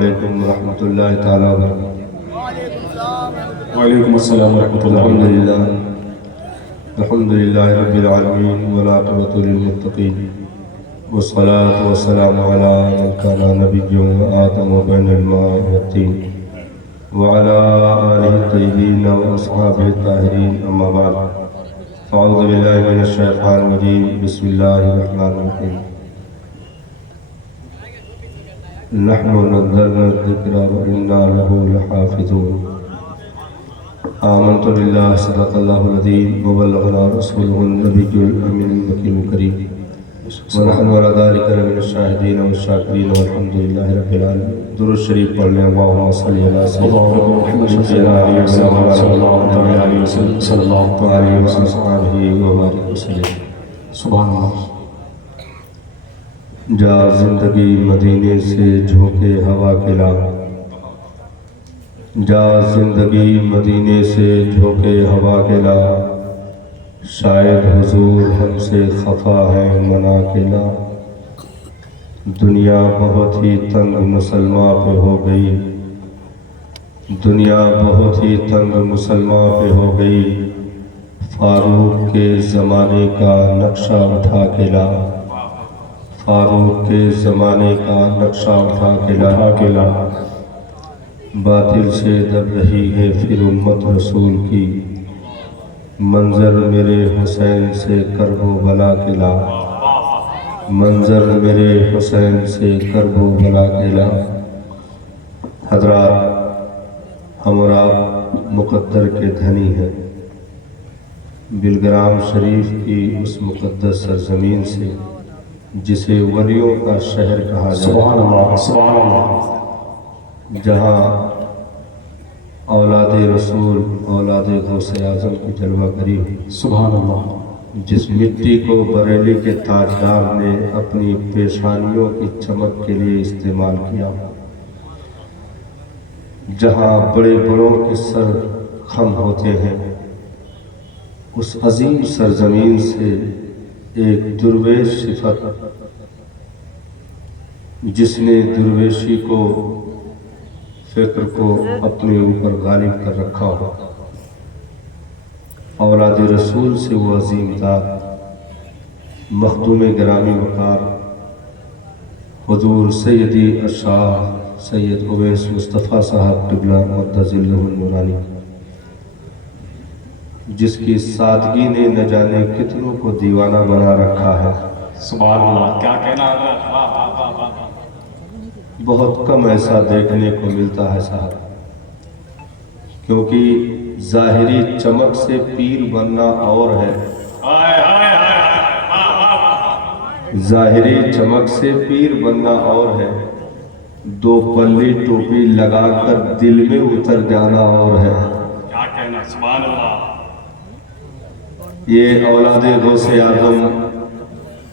علیکم ورحمۃ اللہ تعالی وبرکاتہ۔ وعلیکم السلام ورحمۃ اللہ الحمد للہ رب العالمین والعاقبۃ للمتقین والصلاة والسلام علی من کان نبیا وآدم بین الماء والطین وعلی آلہ الطیبین واصحابہ الطاہرین، اما بعد فاعوذ باللہ من الشیطان الرجیم، بسم اللہ الرحمن الرحیم۔ نحن نزلنا الذکر وإنا له لحافظون۔ آمنت باللہ صدق اللہ العظیم وبلغنا رسولہ النبی الامین المکین الکریم ونحن علی ذلک لمن الشاہدین والشاکرین والحمد للہ رب العالمین۔ درود شریف پڑھ لیں، اللہم صلی علی سیدنا محمد صلی اللہ علیہ وسلم۔ سبحان اللہ۔ جا زندگی مدینے سے جھونکے ہوا کے لا، جا زندگی مدینے سے جھونکے ہوا کے لا، شاید حضور ہم سے خفا ہے منا کے لا۔ دنیا بہت ہی تنگ مسلمہ پہ ہو گئی، دنیا بہت ہی تنگ مسلمہ پہ ہو گئی، فاروق کے زمانے کا نقشہ اٹھا کے لا، فاروق کے زمانے کا نقشہ اٹھا کے لا۔ باطل سے در رہی ہے پھر امت رسول کی، منظر میرے حسین سے کرب و بلا کے لا، منظر میرے حسین سے کرب و بلا کے لا۔ حضرات، ہم اور آپ مقدر کے دھنی ہیں، بلگرام شریف کی اس مقدس سرزمین سے جسے ولیوں کا شہر کہا جاتا ہے، سبحان اللہ، سبحان اللہ، جہاں اولاد رسول، اولاد غوث اعظم کی جلوہ گری ہوئی، سبحان اللہ، جس مٹی کو بریلی کے تاجدار نے اپنی پیشانیوں کی چمک کے لیے استعمال کیا، جہاں بڑے بڑوں کے سر خم ہوتے ہیں، اس عظیم سرزمین سے ایک درویش صفت، جس نے درویشی کو، فکر کو اپنے اوپر غالب کر رکھا ہو، اولاد رسول سے وہ عظیم ذات، مخدوم گرامی وقار حضور سیدی الشاہ سید اویس مصطفیٰ صاحب قبلہ مقدس ذلہ النورانی، جس کی سادگی نے نہ جانے کتنوں کو دیوانہ بنا رکھا ہے۔ سبحان اللہ، کیا کہنا ہے؟ بہت کم ایسا دیکھنے کو ملتا ہے صاحب، کیونکہ ظاہری چمک سے پیر بننا اور ہے، ظاہری چمک سے پیر بننا اور ہے، دو پلی ٹوپی لگا کر دل میں اتر جانا اور ہے۔ کیا کہنا؟ سبحان اللہ۔ یہ اولاد غوث اعظم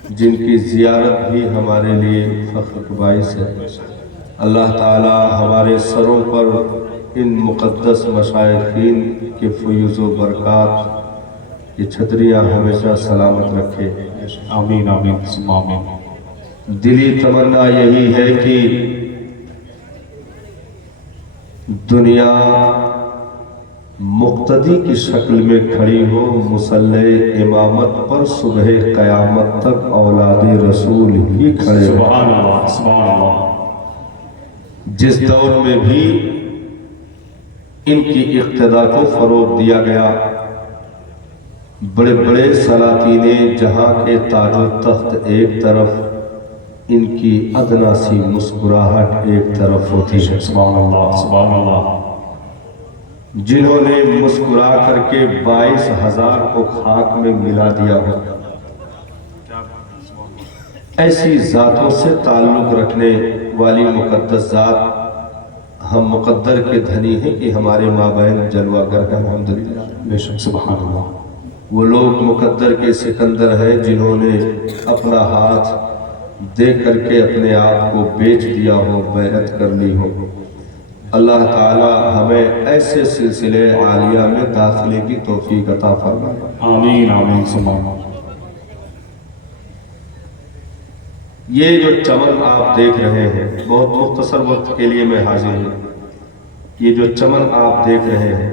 جن کی زیارت بھی ہمارے لیے فخر کا باعث ہے، اللہ تعالی ہمارے سروں پر ان مقدس مشائخین کے فیوز و برکات کی چھتریاں ہمیشہ سلامت رکھے، آمین آمین ثم آمین۔ دلی تمنا یہی ہے کہ دنیا مقتدی کی شکل میں کھڑی ہو، مصلی امامت پر صبح قیامت تک اولاد رسول ہی کھڑے ہو۔ سبحان اللہ، سبحان اللہ۔ جس دور میں بھی ان کی اقتداء کو فروغ دیا گیا، بڑے بڑے سلاطین جہاں کے تاج و تخت ایک طرف، ان کی ادنا سی مسکراہٹ ایک طرف ہوتی ہے۔ سبحان اللہ، سبحان اللہ۔ جنہوں نے مسکرا کر کے 22,000 کو خاک میں ملا دیا ہو، ایسی ذاتوں سے تعلق رکھنے والی مقدس ذات، ہم مقدر کے دھنی ہیں کہ ہمارے مابین جلوہ گر ہیں، الحمدللہ۔ بے شک، سبحان اللہ۔ وہ لوگ مقدر کے سکندر ہیں جنہوں نے اپنا ہاتھ دے کر کے اپنے آپ کو بیچ دیا ہو، بیعت کر لی ہو۔ اللہ تعالی ہمیں ایسے سلسلے عالیہ میں داخلے کی توفیق عطا فرمائے، آمین آمین ثم آمین۔ یہ جو چمن آپ دیکھ رہے ہیں، بہت مختصر وقت کے لیے میں حاضر ہوں، یہ جو چمن آپ دیکھ رہے ہیں،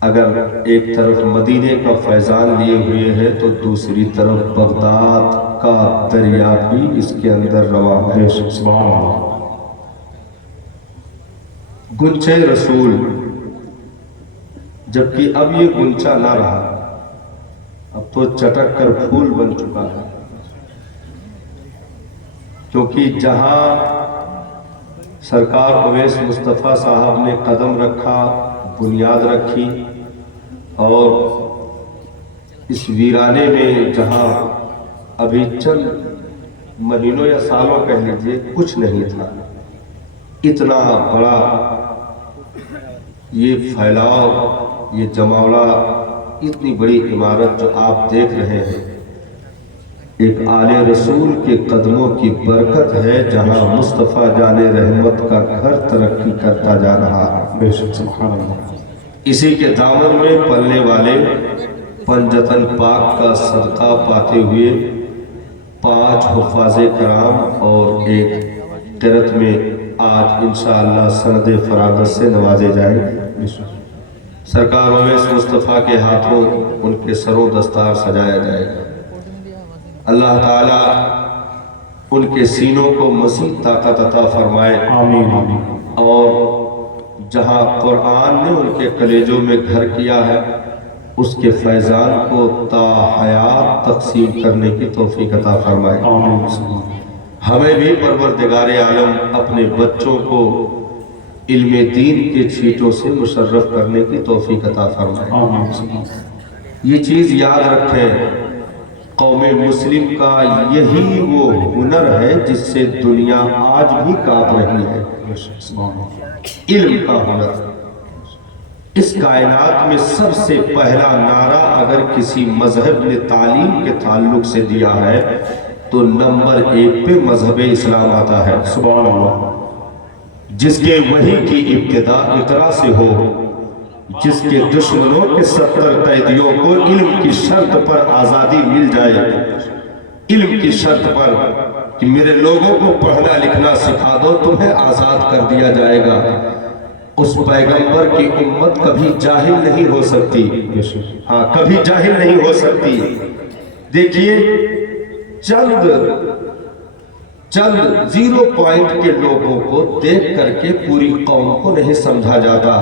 اگر ایک طرف مدینے کا فیضان لیے ہوئے ہے تو دوسری طرف بغداد کا دریا بھی اس کے اندر رواں ہے۔ سبحان اللہ۔ گنچے رسول، جبکہ اب یہ گنچا نہ رہا، اب تو چٹک کر پھول بن چکا ہے، کیونکہ جہاں سرکار اویس مصطفیٰ صاحب نے قدم رکھا، بنیاد رکھی، اور اس ویرانے میں جہاں ابھی چند مہینوں یا سالوں کہہ لیجیے کچھ نہیں تھا، اتنا بڑا یہ پھیلاؤ، یہ جماوڑا، اتنی بڑی عمارت جو آپ دیکھ رہے ہیں، ایک آل رسول کے قدموں کی برکت ہے، جہاں مصطفیٰ جان رحمت کا گھر ترقی کرتا جا رہا ہے۔ بے شک سبحان اللہ۔ اسی کے دامن میں پلنے والے پنجتن پاک کا صدقہ پاتے ہوئے 5 حفاظ کرام اور ایک قرت میں آج انشاءاللہ سند فراغت سے نوازے جائیں گے۔ سرکار اویس مصطفیٰ کے ہاتھوں ان کے سروں دستار سجایا جائے گا۔ اللہ تعالیٰ ان کے سینوں کو مزید طاقت عطا فرمائے، آمین آمین۔ اور جہاں قرآن نے ان کے کلیجوں میں گھر کیا ہے، اس کے فیضان کو تا حیات تقسیم کرنے کی توفیق عطا فرمائے۔ آمین۔ ہمیں بھی پروردگار عالم اپنے بچوں کو علم دین کے چھیٹوں سے مشرف کرنے کی توفیق عطا فرمائے۔ آمین۔ یہ چیز یاد رکھیں، قوم مسلم کا یہی وہ ہنر ہے جس سے دنیا آج بھی کانپ رہی ہے، علم کا ہنر۔ اس کائنات میں سب سے پہلا نعرہ اگر کسی مذہب نے تعلیم کے تعلق سے دیا ہے تو نمبر 1 پہ مذہب اسلام آتا ہے۔ سبحان اللہ۔ جس کے وحی کی ابتدا اقرا سے ہو، جس کے دشمنوں کے 70 قیدیوں کو علم کی شرط پر آزادی مل جائے، علم کی شرط پر کہ میرے لوگوں کو پڑھنا لکھنا سکھا دو، تمہیں آزاد کر دیا جائے گا، اس پیغمبر کی امت کبھی جاہل نہیں ہو سکتی، ہاں کبھی جاہل نہیں ہو سکتی۔ دیکھیے، چند 0 پوائنٹ کے لوگوں کو دیکھ کر کے پوری قوم کو نہیں سمجھا جاتا،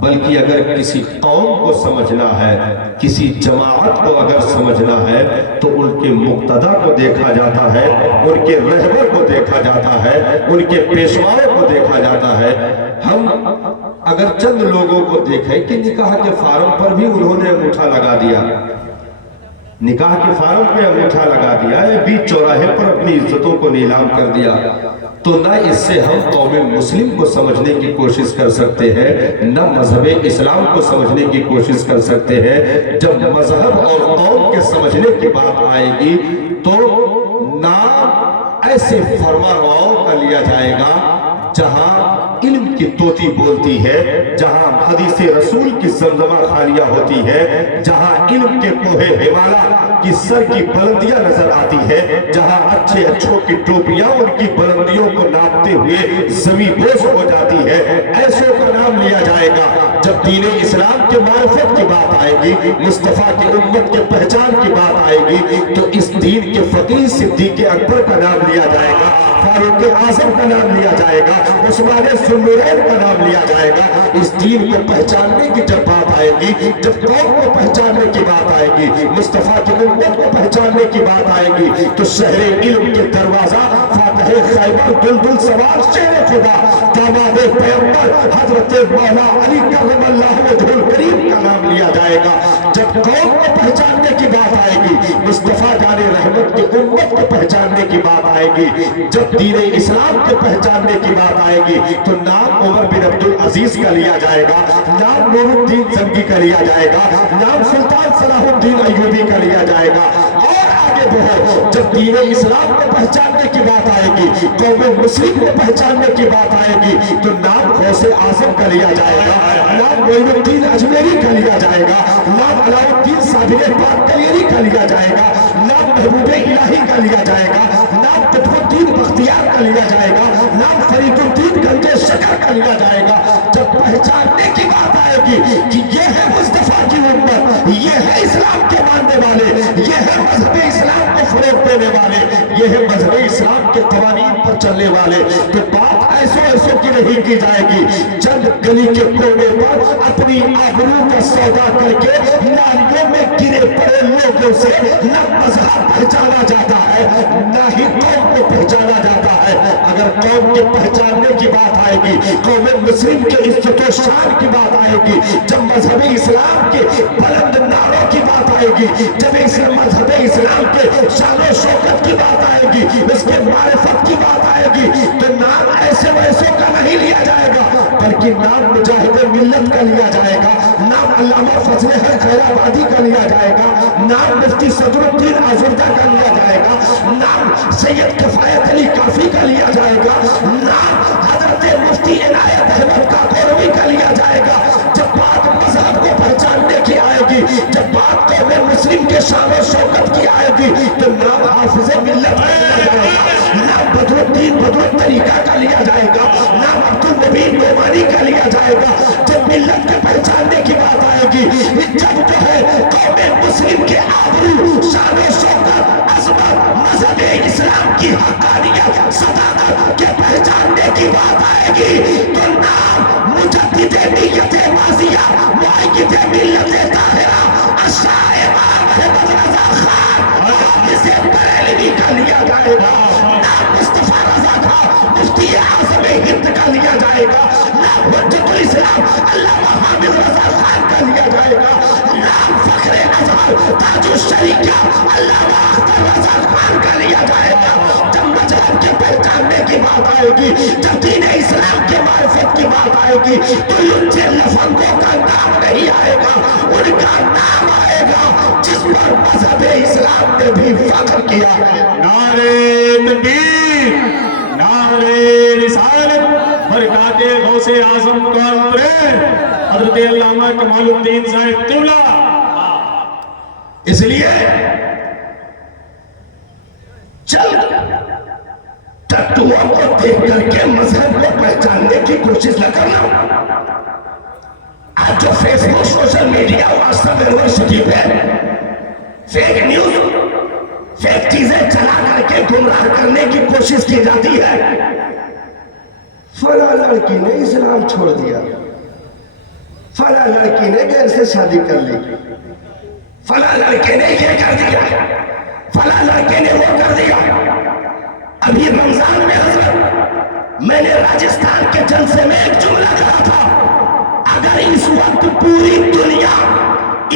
بلکہ اگر کسی قوم کو سمجھنا ہے، کسی جماعت کو اگر سمجھنا ہے تو ان کے مقتدی کو دیکھا جاتا ہے، ان کے رہبر کو دیکھا جاتا ہے، ان کے پیشواؤں کو دیکھا جاتا ہے۔ ہم اگر چند لوگوں کو دیکھیں کہ نکاح کے فارم پر بھی انہوں نے انگوٹھا لگا دیا، نکاح کے فارم پہ انگوٹھا لگا دیا، یا بیچ چوراہے پر اپنی عزتوں کو نیلام کر دیا، تو نہ اس سے ہم قوم مسلم کو سمجھنے کی کوشش کر سکتے ہیں، نہ مذہب اسلام کو سمجھنے کی کوشش کر سکتے ہیں۔ جب مذہب اور قوم کے سمجھنے کی بات آئے گی تو نام ایسے فرما رواؤں کا لیا جائے گا جہاں علم کی طوطی بولتی ہے، جہاں حدیث رسول کی زمزمہ خالیہ ہوتی ہے، جہاں علم کے کوہ ہمالا کی سر کی بلندیاں نظر آتی ہے، جہاں اچھے اچھوں کی ٹوپیاں ان کی بلندیوں کو ناپتے ہوئے زمین بوس ہو جاتی ہے، ایسوں کا نام لیا جائے گا۔ جب دین اسلام کے معرفت کی بات آئے گی، مصطفیٰ کی امت کے پہچان کی بات آئے گی، تو اس دین کے فقیر صدیق اکبر کا نام لیا جائے گا، فاروق اعظم کا نام لیا جائے گا، عثمان ذوالنورین کا نام لیا جائے گا۔ اس دین کو پہچاننے کی جب بات آئے گی، جب قوم کو پہچاننے کی بات آئے گی، مصطفیٰ کی امت کو پہچاننے کی بات آئے گی، تو شہر علم کے دروازہ فاتح خیبر دلدل سوار شہر خدا داماد پیغمبر حضرت مولا علی کرم اللہ وجہ الکریم کا نام لیا جائے گا۔ جب قوم کو پہچاننے کی بات آئے گی، مصطفیٰ جان رحمت کی امت کو پہچاننے کی بات آئے گی، جب دین اسلام کے پہچاننے کی بات آئے گی، تو نام عمر بن عبدالعزیز کا لیا جائے گا، نام نور الدین زنگی کا لیا جائے گا، نام سلطان صلاح الدین ایوبی کا لیا جائے گا، اور آگے بڑھو، جب دین اسلام کو پہچاننے کی بات آئے گی، قوم مسلم کو پہچاننے کی بات آئے گی، تو نام غوث اعظم کا لیا جائے گا، نام معین الدین اجمیری کا لیا جائے گا، نام علاء الدین صابر پاک کلیری کا لیا جائے گا، نام محبوب الہی کا لیا جائے گا، نام بدرالدین بختیار کا لیا جائے گا، نام فرید الدین گنج شکر کا لیا جائے گا۔ جب پہچاننے کی بات آئے گی کہ یہ ہے مصطفیٰ کی امت، یہ ہے اسلام کے ماننے والے، یہ ہے مذہب اسلام کو فروغ دینے والے، یہ ہے مذہب اسلام کے قوانین پر چلنے والے، تو بات ایسوں کی نہیں کی جائے گی۔ چند گلی کے کونے پر اپنی آبرو کا سودا کر کے نالیوں میں گرے پڑے لوگوں سے نہ مذہب پہچانا جاتا ہے، نہ ہی قوم کو پہچانا جاتا ہے۔ اگر قوم کے پہچاننے کی بات آئے گی، قوم مسلم کے عزت و شان کی بات آئے گی، جب مذہب اسلام کے بلند نعروں کی بات آئے گی، جب مذہب اسلام کے شان و شوکت کی بات آئے گی، اس کے معرفت کی بات آئے گی، تو نام ایسے ویسوں کا نہیں لیا جائے گا، بلکہ نام مجاہد ملت کا لیا جائے گا، نام علامہ فضل حق خیر آبادی کا لیا جائے گا، نام مفتی صدر الدین آزردہ کا لیا جائے گا، نام سید کفایت علی کافی کا لیا جائے گا، نام حضرت مفتی عنایت احمد کاکوروی کا لیا جائے گا۔ جب بات مذہب کو پہچاننے کی آئے گی، جب بات قوم مسلم کے شان و شوکت کی آئے گی، تو نام حافظ ملت کا لیا جائے گا، نام بدر الدین بدر الطریقہ کا لیا جائے گا، نام عبدالنبی نعمانی کا لیا جائے گا۔ جب ملت کے پہچاننے کی بات آئے گی، جب جو ہے قوم مسلم کے آبرو شان و شوکت عظمت مذہب اسلام کی حقانیت صداقت کے پہچاننے کی بات آئے گی، تو نام مجدد نیت ماضیہ معید ملت طاہرہ اشاعرہ امام احمد رضا خان حافظ بریلوی کا لیا جائے گا، نام مصطفیٰ رضا خان مفتی اعظم ہند کا لیا جائے گا، نام حجت الاسلام علامہ حامد رضا خان کا لیا جائے گا، نام فخر ازہر تاج الشریعہ علامہ اختر رضا خان کا لیا جائے گا۔ جب مذہب کے پہچاننے کی بات آئے گی، جب دین اسلام کے معرفت کی بات آئے گی، تو ان سے لفنگوں کا نام نہیں آئے گا، ان کا نام آئے گا جس پر مذہب اسلام نے بھی فخر کیا ہے۔ نعرہ تکبیر، نعرہ رسالت، برکات غوث اعظم کانفرنس حضرت علامہ کمال الدین صاحب قبلہ۔ اس لیے چل ٹٹوؤں کو دیکھ کر کے مذہب کو پہچاننے کی کوشش نہ کرنا۔ آج جو فیس بک سوشل میڈیا واٹسپ یونیورسٹی پہ فیک نیوز فیک چیزیں چلا کر کے گمراہ کرنے کی کوشش کی جاتی ہے، فلاں لڑکی نے اسلام چھوڑ دیا، فلاں لڑکی نے غیر سے شادی کر لی، فلاں لڑکے نے یہ کر دیا، فلاں لڑکے نے وہ کر دیا۔ ابھی رمضان میں حضرت میں نے راجستھان کے جلسے میں ایک جملہ کہا تھا، اگر اس وقت پوری دنیا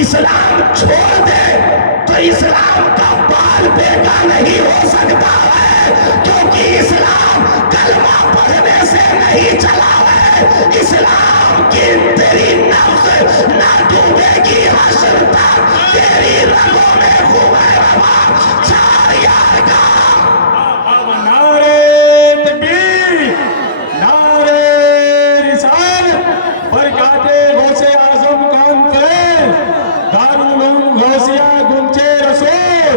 اسلام چھوڑ دے تو اسلام کا بال بیٹا نہیں ہو سکتا ہے، کیونکہ اسلام کلمہ پڑھنے سے نہیں چلا ہے، اسلام کی تیری نفس نہ ڈوبے گی حشر تک، تیری رگوں میں خون روا چار یار کا۔ نعرہ تکبیر، نعرہ رسالت، برکات غوث اعظم کانفرنس دارالعلوم غوثیہ گنج رسول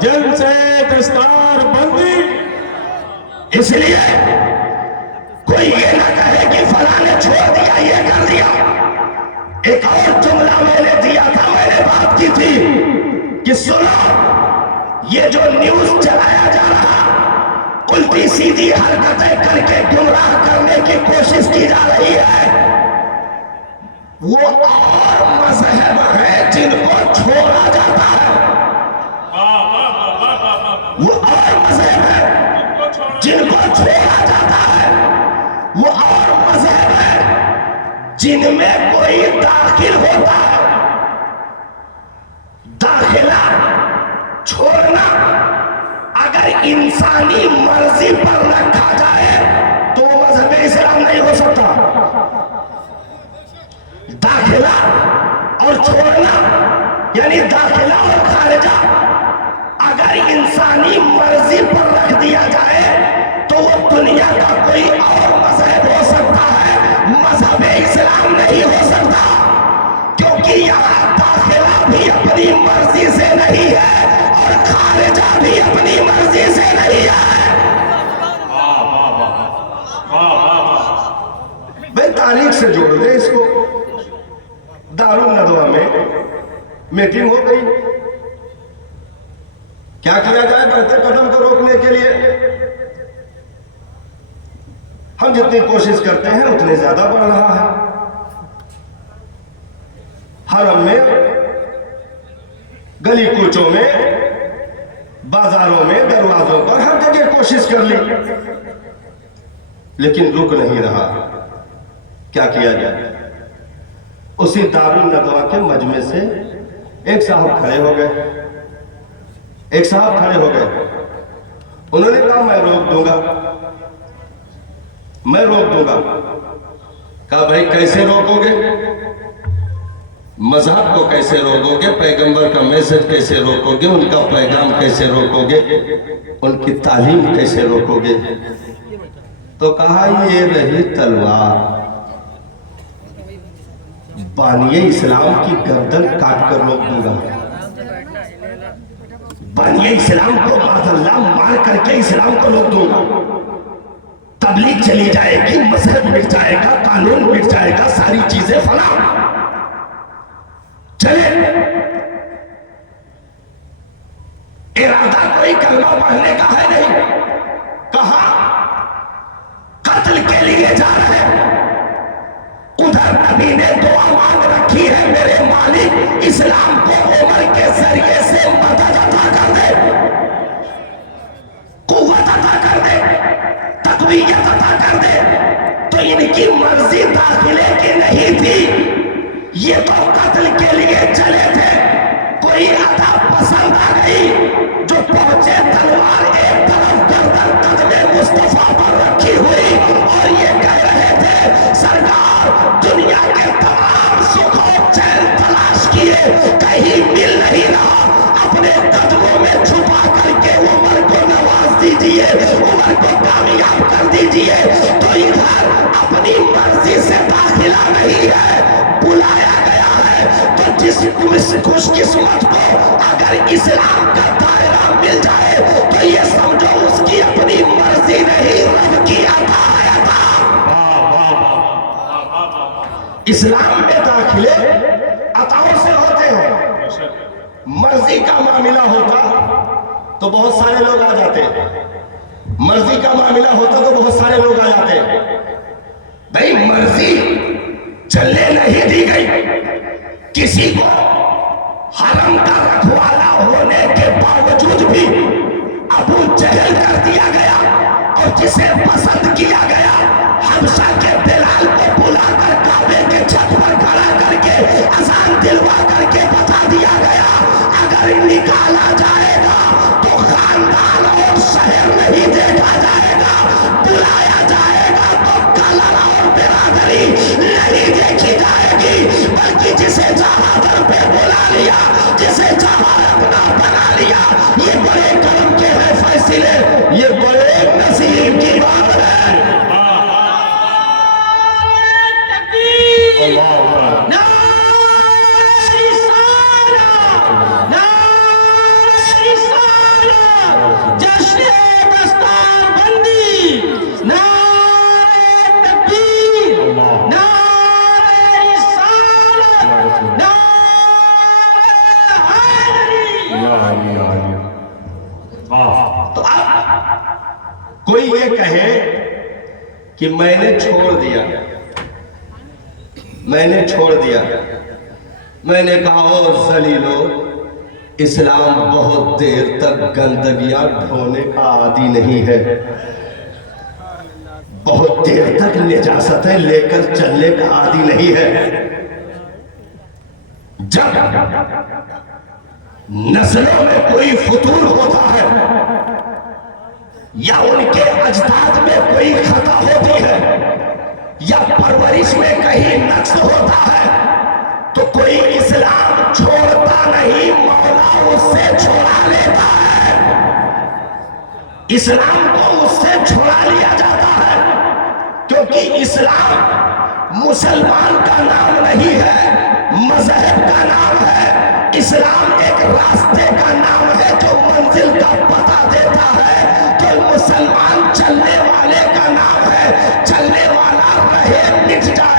جلسہ دستار بندی۔ اس لیے کوئی یہ نہ کہے کہ فلاں نے چھوڑ دیا یہ کر دیا۔ ایک اور جملہ میں نے دیا تھا، میں نے بات کی تھی کہ سنو، یہ جو نیوز چلایا جا رہا الٹی سیدھی حرکتیں کر کے گمراہ کرنے کی کوشش کی جا رہی ہے، وہ اور مذہب ہیں جن کو چھوڑا جاتا ہے، وہ اور مذہب ہیں جن کو چھوڑا جاتا ہے، وہ اور مذہب ہیں جن میں کوئی داخل ہوتا ہے۔ داخلہ چھوڑنا اگر انسانی مرضی پر رکھا جائے تو مذہب اسلام نہیں ہو سکتا۔ داخلہ اور چھوڑنا یعنی داخلہ اور خارجہ اگر انسانی مرضی پر رکھ دیا جائے تو وہ دنیا کا کوئی اور مذہب ہو سکتا ہے، مذہب اسلام نہیں ہو سکتا، کیونکہ یہاں داخلہ بھی اپنی مرضی سے نہیں ہے اور خارجہ بھی اپنی مرضی سے نہیں ہے۔ तारीख से जोड़ दे इसको। दारुल नदवा में मीटिंग हो गई, क्या किया जाए बढ़ते कदम को रोकने के लिए? हम जितनी कोशिश करते हैं उतने ज्यादा बढ़ रहा है। हरम में, गली कूचों में, बाजारों में, दरवाजों पर हर जगह कोशिश कर ली, लेकिन रुक नहीं रहा। क्या किया जाए? उसी दारुल नदवा के मजमे से एक साहब खड़े हो गए, एक साहब खड़े हो गए। उन्होंने कहा मैं रोक दूंगा, मैं रोक दूंगा। कहा भाई कैसे रोकोगे? मजहब को कैसे रोकोगे? पैगंबर का मैसेज कैसे रोकोगे? उनका पैगाम कैसे रोकोगे? उनकी तालीम कैसे रोकोगे? तो कहा ये रही तलवार, बानिए इस्लाम की गर्दन काट कर रोक दूंगा। बानिए इस्लाम को माज़अल्लाह मार करके इस्लाम को रोक दूंगा। तबलीग चली जाएगी, मजहब मिट जाएगा, कानून मिट जाएगा, सारी चीजें फना। चले इरादा कोई कलमा पढ़ने का है नहीं। कहा कत्ल के लिए जा रहे हैं, उधर नबी ने दुआ मांग रखी है, मेरे मालिक इस्लाम को उमर के जरिए से मदद अता कर दे, कुव्वत अता कर दे, तकवीयत अता कर दे। तो इनकी मर्जी दाखिले की नहीं थी, ये तो कत्ल के लिए चले थे। कोई अदा पसंद आ गई, जो पहुंचे तलवार एक तरफ गर्दन कदमे मुस्तफा पर रखी हुई, और ये कह रहे थे सरकार दुनिया के तमाम सुख और चैन तलाश किए, कहीं मिल नहीं रहा, अपने कदमों में छुपा करके उमर को नवाज दीजिए, उमर को कामयाब कर दीजिए। तो इधर अपनी मर्जी से दाखिला नहीं है, बुलाया गया है। तो जिस खुशकिस्मत को अगर इस्लाम का दायरा मिल जाए, तो ये समझो उसकी अपनी मर्जी नहीं, रब की अता है अता। इस्लाम में दाखिले अताओं से होते हैं। मर्जी का मामला होता तो बहुत सारे लोग आ जाते, मर्जी का मामला होता तो बहुत सारे लोग आ जाते। भाई मर्जी चलने नहीं दी गई, किसी को हरम का रखवाला होने के बावजूद भी अबू जहल कर दिया गया, और जिसे पसंद किया गया हबशा के बिलाल को बुलाकर काबे के छत पर खड़ा करके अजान दिलवा करके बता दिया गया, अगर निकाला जाएगा तो खानदान और शहर नहीं देखा जाएगा, बुलाया जाएगा तो कलर और बिरादरी नहीं देखी जाएगी, बल्कि जिसे चाहा दर पे बुला लिया, जिसे चाहा अपना बना लिया। ये बड़े करम के हैं फैसले, ये बड़े नसीब की बात है। तो अब कोई ये कहे कि मैंने छोड़ दिया, मैंने छोड़ दिया, मैंने कहा ओ जलीलो, इस्लाम बहुत देर तक गंदगियां ढोने का आदी नहीं है, बहुत देर तक निजासतें लेकर चलने का आदी नहीं है। जब नस्लों में कोई फतूर होता है या उनके अजदाद में कोई खता होती है या परवरिश में कहीं नक्स होता है, तो कोई इस्लाम छोड़ता नहीं, मौला उससे छुड़ा लेता है, इस्लाम को उससे छुड़ा लिया जाता है। क्योंकि इस्लाम मुसलमान का नाम नहीं है, मजहब का नाम है। इस्लाम एक रास्ते का नाम है जो मंजिल का पता देता है। तो मुसलमान चलने वाले का नाम है, चलने वाला रहे मिट जाए।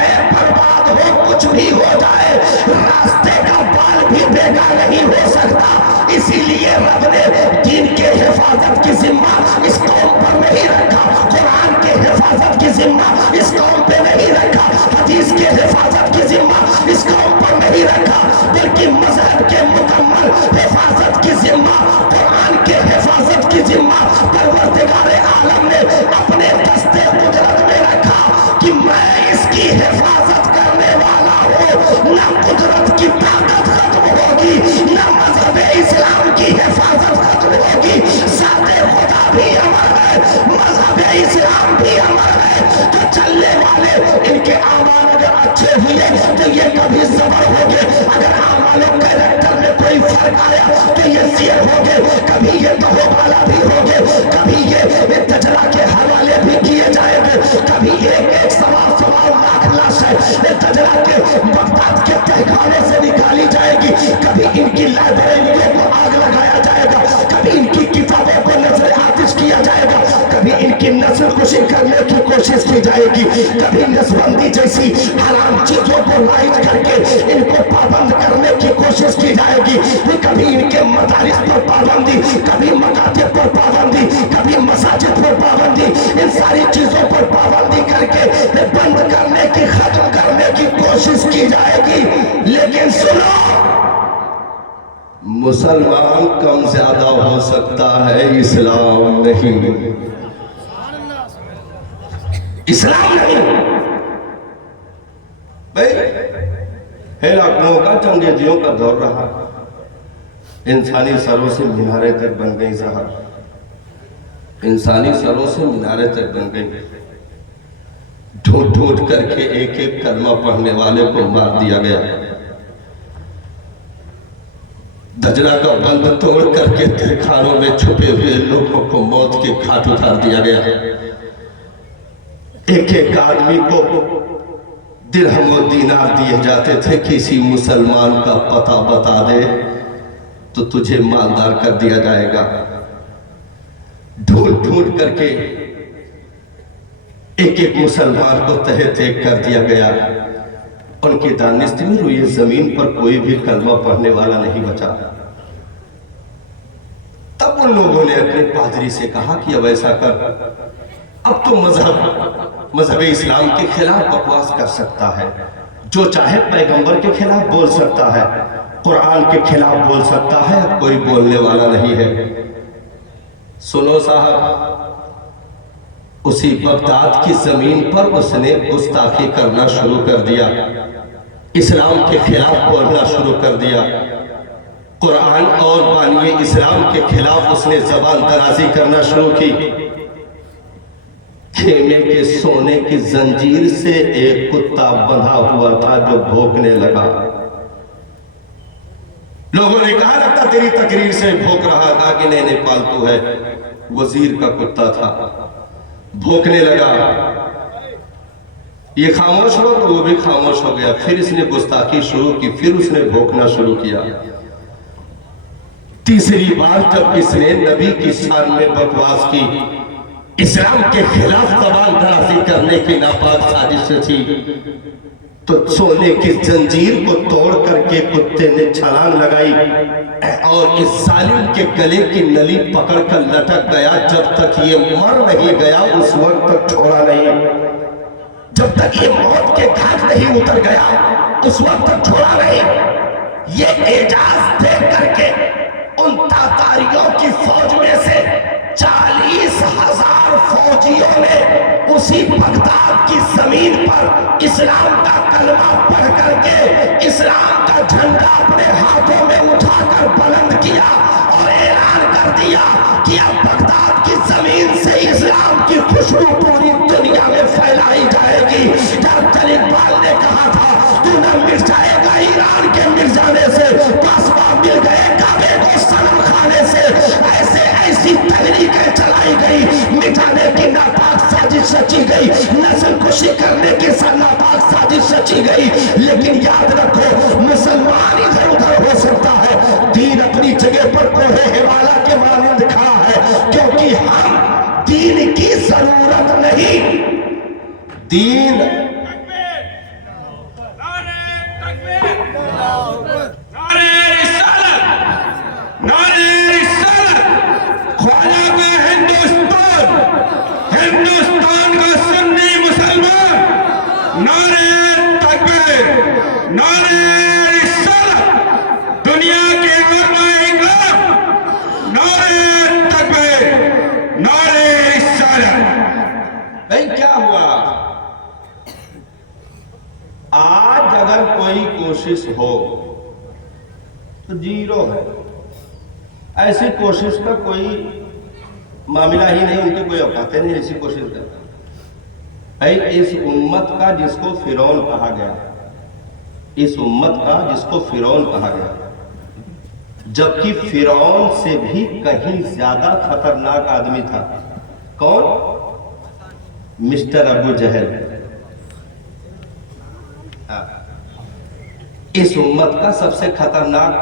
पैदा नहीं हो सकता। इसीलिए रब ने दीन के हिफाजत की जिम्मा इस कौम पर नहीं रखा, कुरान के हिफाजत की जिम्मा इस कौम पे नहीं रखा, हदीस के हिफाजत की जिम्मा इस कौम पर नहीं रखा, बल्कि मजहब के मुकम्मल हिफाजत की जिम्मा, कुरान के हिफाजत की जिम्मा परवरदिगार आलम ने अपने दस्ते कुदरत में रखा कि मैं इसकी हिफाजत करने वाला हूँ। न कुदरत की ताकत खत्म होगी, न मजहब इस्लाम की हिफाजत खत्म होगी। ज़ाते खुदा भी अमर है, मजहब इस्लाम भी अमर है। तो चलने वाले इनके आमाल अगर अच्छे हुए तो ये कभी ज़बर होंगे, अगर आमालों कैरेक्टर में कोई फर्क आया तो ये शेर होंगे, कभी ये कहो वाला भी होंगे, कभी ये तजरा के हवाले भी किए जाएंगे, कभी एक सवाल लाख लाश है तजरा के बगदाद के तहखाने से निकाली जाएगी, कभी इनकी लाइब्रेरियों को आग लगाया जाएगा, कभी इनकी किताबों को नजर आतिश किया जाएगा, कभी इनकी नस्ल कुशी करने की कोशिश की जाएगी, कभी नसबंदी जैसी हराम चीजों को लाइट करके इनको पाबंद करने की कोशिश की जाएगी, कभी इनके मदारिस पर पाबंदी, कभी मकातिब पर पाबंदी, कभी मसाजिद पर पाबंदी, इन सारी चीजों पर पाबंदी करके बंद करने की, खत्म करने की कोशिश की जाएगी। लेकिन सुनो, मुसलमान कम ज्यादा हो सकता है, इस्लाम नहीं, इस्लाम नहीं। भाई हेलाकुओं का चंगेजियों का दौर रहा, इंसानी सरों से मीनारें तक बन गई साहब, इंसानी सरों से मीनारें तक बन गई। ढूंढ ढूंढ करके एक एक कलमा पढ़ने वाले को मार दिया गया, दजरा का बंद तोड़ करके तहखानों में छुपे हुए लोगों को मौत के घाट उतार दिया गया। एक एक आदमी को दिरहम और दीनार दिए जाते थे, किसी मुसलमान का पता बता दे तो तुझे मालदार कर दिया जाएगा। ढूंढ ढूंढ करके एक एक मुसलमान को तहे तह कर दिया गया। उनकी दानिश में रुई जमीन पर कोई भी कलमा पढ़ने वाला नहीं बचा। तब उन लोगों ने अपने पादरी से कहा कि अब ऐसा कर, अब तो मजहब इस्लाम के खिलाफ बकवास कर सकता है, जो चाहे पैगंबर के खिलाफ बोल सकता है, कुरान के खिलाफ बोल सकता है, अब कोई बोलने वाला नहीं है। सुनो साहब, उसी बगदाद की जमीन पर उसने गुस्ताखी करना शुरू कर दिया, इस्लाम के खिलाफ बोलना शुरू कर दिया, कुरान और बानिए इस्लाम के खिलाफ उसने जबान दराजी करना शुरू की। खेमे के सोने की जंजीर से एक कुत्ता बंधा हुआ था जो भौंकने लगा। लोगों ने कहा लगता तेरी तकरीर से भौंक रहा था कि नहीं पालतू है, वजीर का कुत्ता था, भौंकने लगा। ये खामोश हो तो वो भी खामोश हो गया। फिर इसने गुस्ताखी शुरू की, फिर उसने भौंकना शुरू किया। तीसरी बार जब इसने नबी की शान में बकवास की, इस्लाम के खिलाफ जबान दराजी करने की नापाक साजिश थी, तो सोने की जंजीर को तोड़ करके कुत्ते ने छलांग लगाई और इस जालिम के गले की नली पकड़कर लटक गया। जब तक ये मर नहीं गया उस वक्त तक छोड़ा नहीं, जब तक ये मौत के घाट नहीं उतर गया उस वक्त तक छोड़ा नहीं। ये एजाज दे करके उन तातारियों की फौज में से 40,000 फौजियों ने उसी बगदाद की जमीन पर इस्लाम का कलमा पढ़ करके इस्लाम का झंडा अपने हाथों में उठाकर बुलंद किया और ऐलान कर दिया कि अब बगदाद की जमीन से इस्लाम की खुशबू पूरी दुनिया में फैलाई जाएगी। डॉक्टर इकबाल ने कहा था तू न मिट जाएगा ईरान के मिट जाने से, पासवा मिल गए काबे को सनम खाने से। ऐसे ऐसी तहरीकें चलाई गई, मिटाने की नापाक साजिश रची गई, नस्ल कुशी करने की नापाक साजिश रची गई। लेकिन याद रखो मुसलमान इधर उधर हो सकता है, दीन अपनी जगह पर कोहे हिमाला के मानंद खड़ा है, क्योंकि हम दीन की जरूरत नहीं, दीन नारे کوئی کوشش ہو تو زیرو ہے. ایسی کوشش کا کوئی معاملہ ہی نہیں, ان کے کوئی اوقات نہیں ایسی کوشش کرتا. اس امت کا جس کو فرعون کہا گیا, اس امت کا جس کو فرعون کہا گیا, جبکہ فرعون سے بھی کہیں زیادہ خطرناک آدمی تھا. کون؟ مسٹر ابو جہل. اس امت کا سب سے خطرناک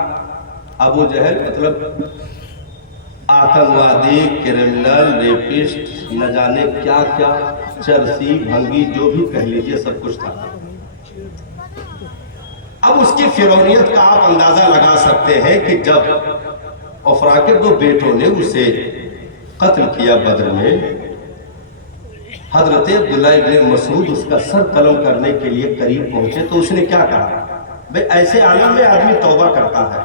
ابو جہل, مطلب آتنکوادی, کرمنل, ریپسٹ, نہ جانے کیا کیا, چرسی, بھنگی, جو بھی کہہ لیجئے سب کچھ تھا. اب اس کی فرعونیت کا آپ اندازہ لگا سکتے ہیں کہ جب افرا کے 2 بیٹوں نے اسے قتل کیا بدر میں, حضرت عبداللہ ابن مسعود اس کا سر قلم کرنے کے لیے قریب پہنچے تو اس نے کیا کہا؟ بھئی ایسے عالم میں آدمی توبہ کرتا ہے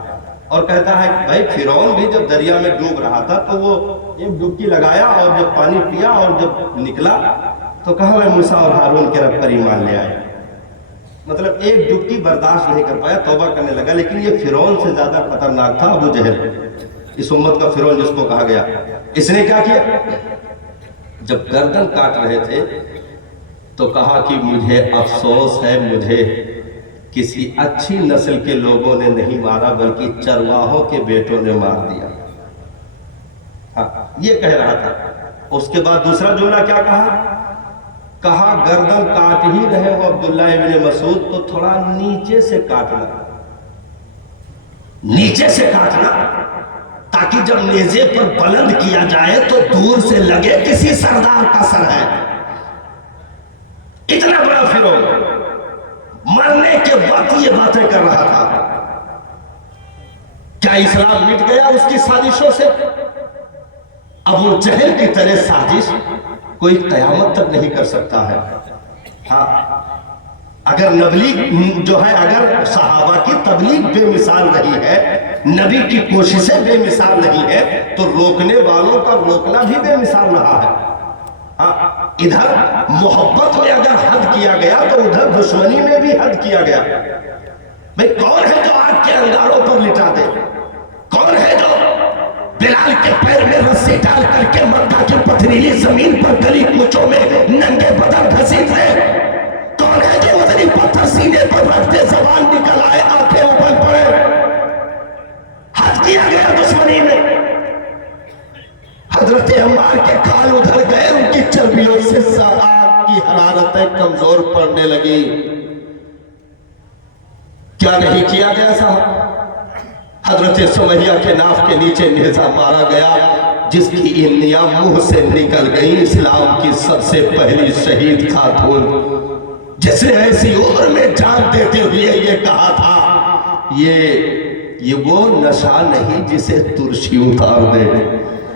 اور کہتا ہے کہ بھائی فرعون بھی جب دریا میں ڈوب رہا تھا تو وہ ایک ڈبکی لگایا اور جب پانی پیا اور جب نکلا تو کہا میں موسیٰ اور ہارون کے رب پر ایمان لے آئے. مطلب ایک ڈبکی برداشت نہیں کر پایا, توبہ کرنے لگا. لیکن یہ فرعون سے زیادہ خطرناک تھا ابو جہل, اس امت کا فرعون جس کو کہا گیا. اس نے کیا کیا؟ جب گردن کاٹ رہے تھے تو کہا کہ مجھے افسوس ہے, مجھے کسی اچھی نسل کے لوگوں نے نہیں مارا بلکہ چرواہوں کے بیٹوں نے مار دیا. ہاں یہ کہہ رہا تھا. اس کے بعد دوسرا جملہ کیا کہا؟ کہا گردن کاٹ ہی رہے ہو عبداللہ ابن مسعود تو تھوڑا نیچے سے کاٹنا, نیچے سے کاٹنا, تاکہ جب نیزے پر بلند کیا جائے تو دور سے لگے کسی سردار کا سر ہے. اتنا بڑا فرعون مرنے کے وقت یہ باتیں کر رہا تھا. کیا اسلام مٹ گیا اس کی سازشوں سے؟ ابو جہل کی طرح سازش کوئی قیامت تک نہیں کر سکتا ہے. ہاں اگر نبی جو ہے, اگر صحابہ کی تبلیغ بے مثال رہی ہے, نبی کی کوششیں بے مثال نہیں ہے, تو روکنے والوں کا روکنا بھی بے مثال رہا ہے. ادھر محبت میں اگر حد کیا گیا تو ادھر دشمنی میں بھی حد کیا گیا. بھئی کون ہے جو آگ کے انگاروں پر لٹا دے؟ کون ہے جو بلال کے پیر میں رسی ڈال کر کے مکہ کی پتھریلی زمین پر گلی کوچوں میں ننگے بدن گھسیٹ دے؟ کون ہے جو وزنی پتھر سینے پر رکھتے زبان نکل آئے آنکھیں اوپر پڑے؟ حد کیا گیا دشمنی میں. حضرت عمار کے کھال ادھر گئے, ان کی چربیوں سے آگ کی حرارتیں کمزور پڑنے لگی. کیا نہیں کیا گیا صاحب؟ حضرت سمیہ کے ناف کے نیچے نیزہ مارا گیا, جس کی انیاں منہ سے نکل گئی. اسلام کی سب سے پہلی شہید خاتون, جس نے ایسی عمر میں جان دیتے ہوئے یہ کہا تھا یہ وہ نشہ نہیں جسے ترشی اتار دے.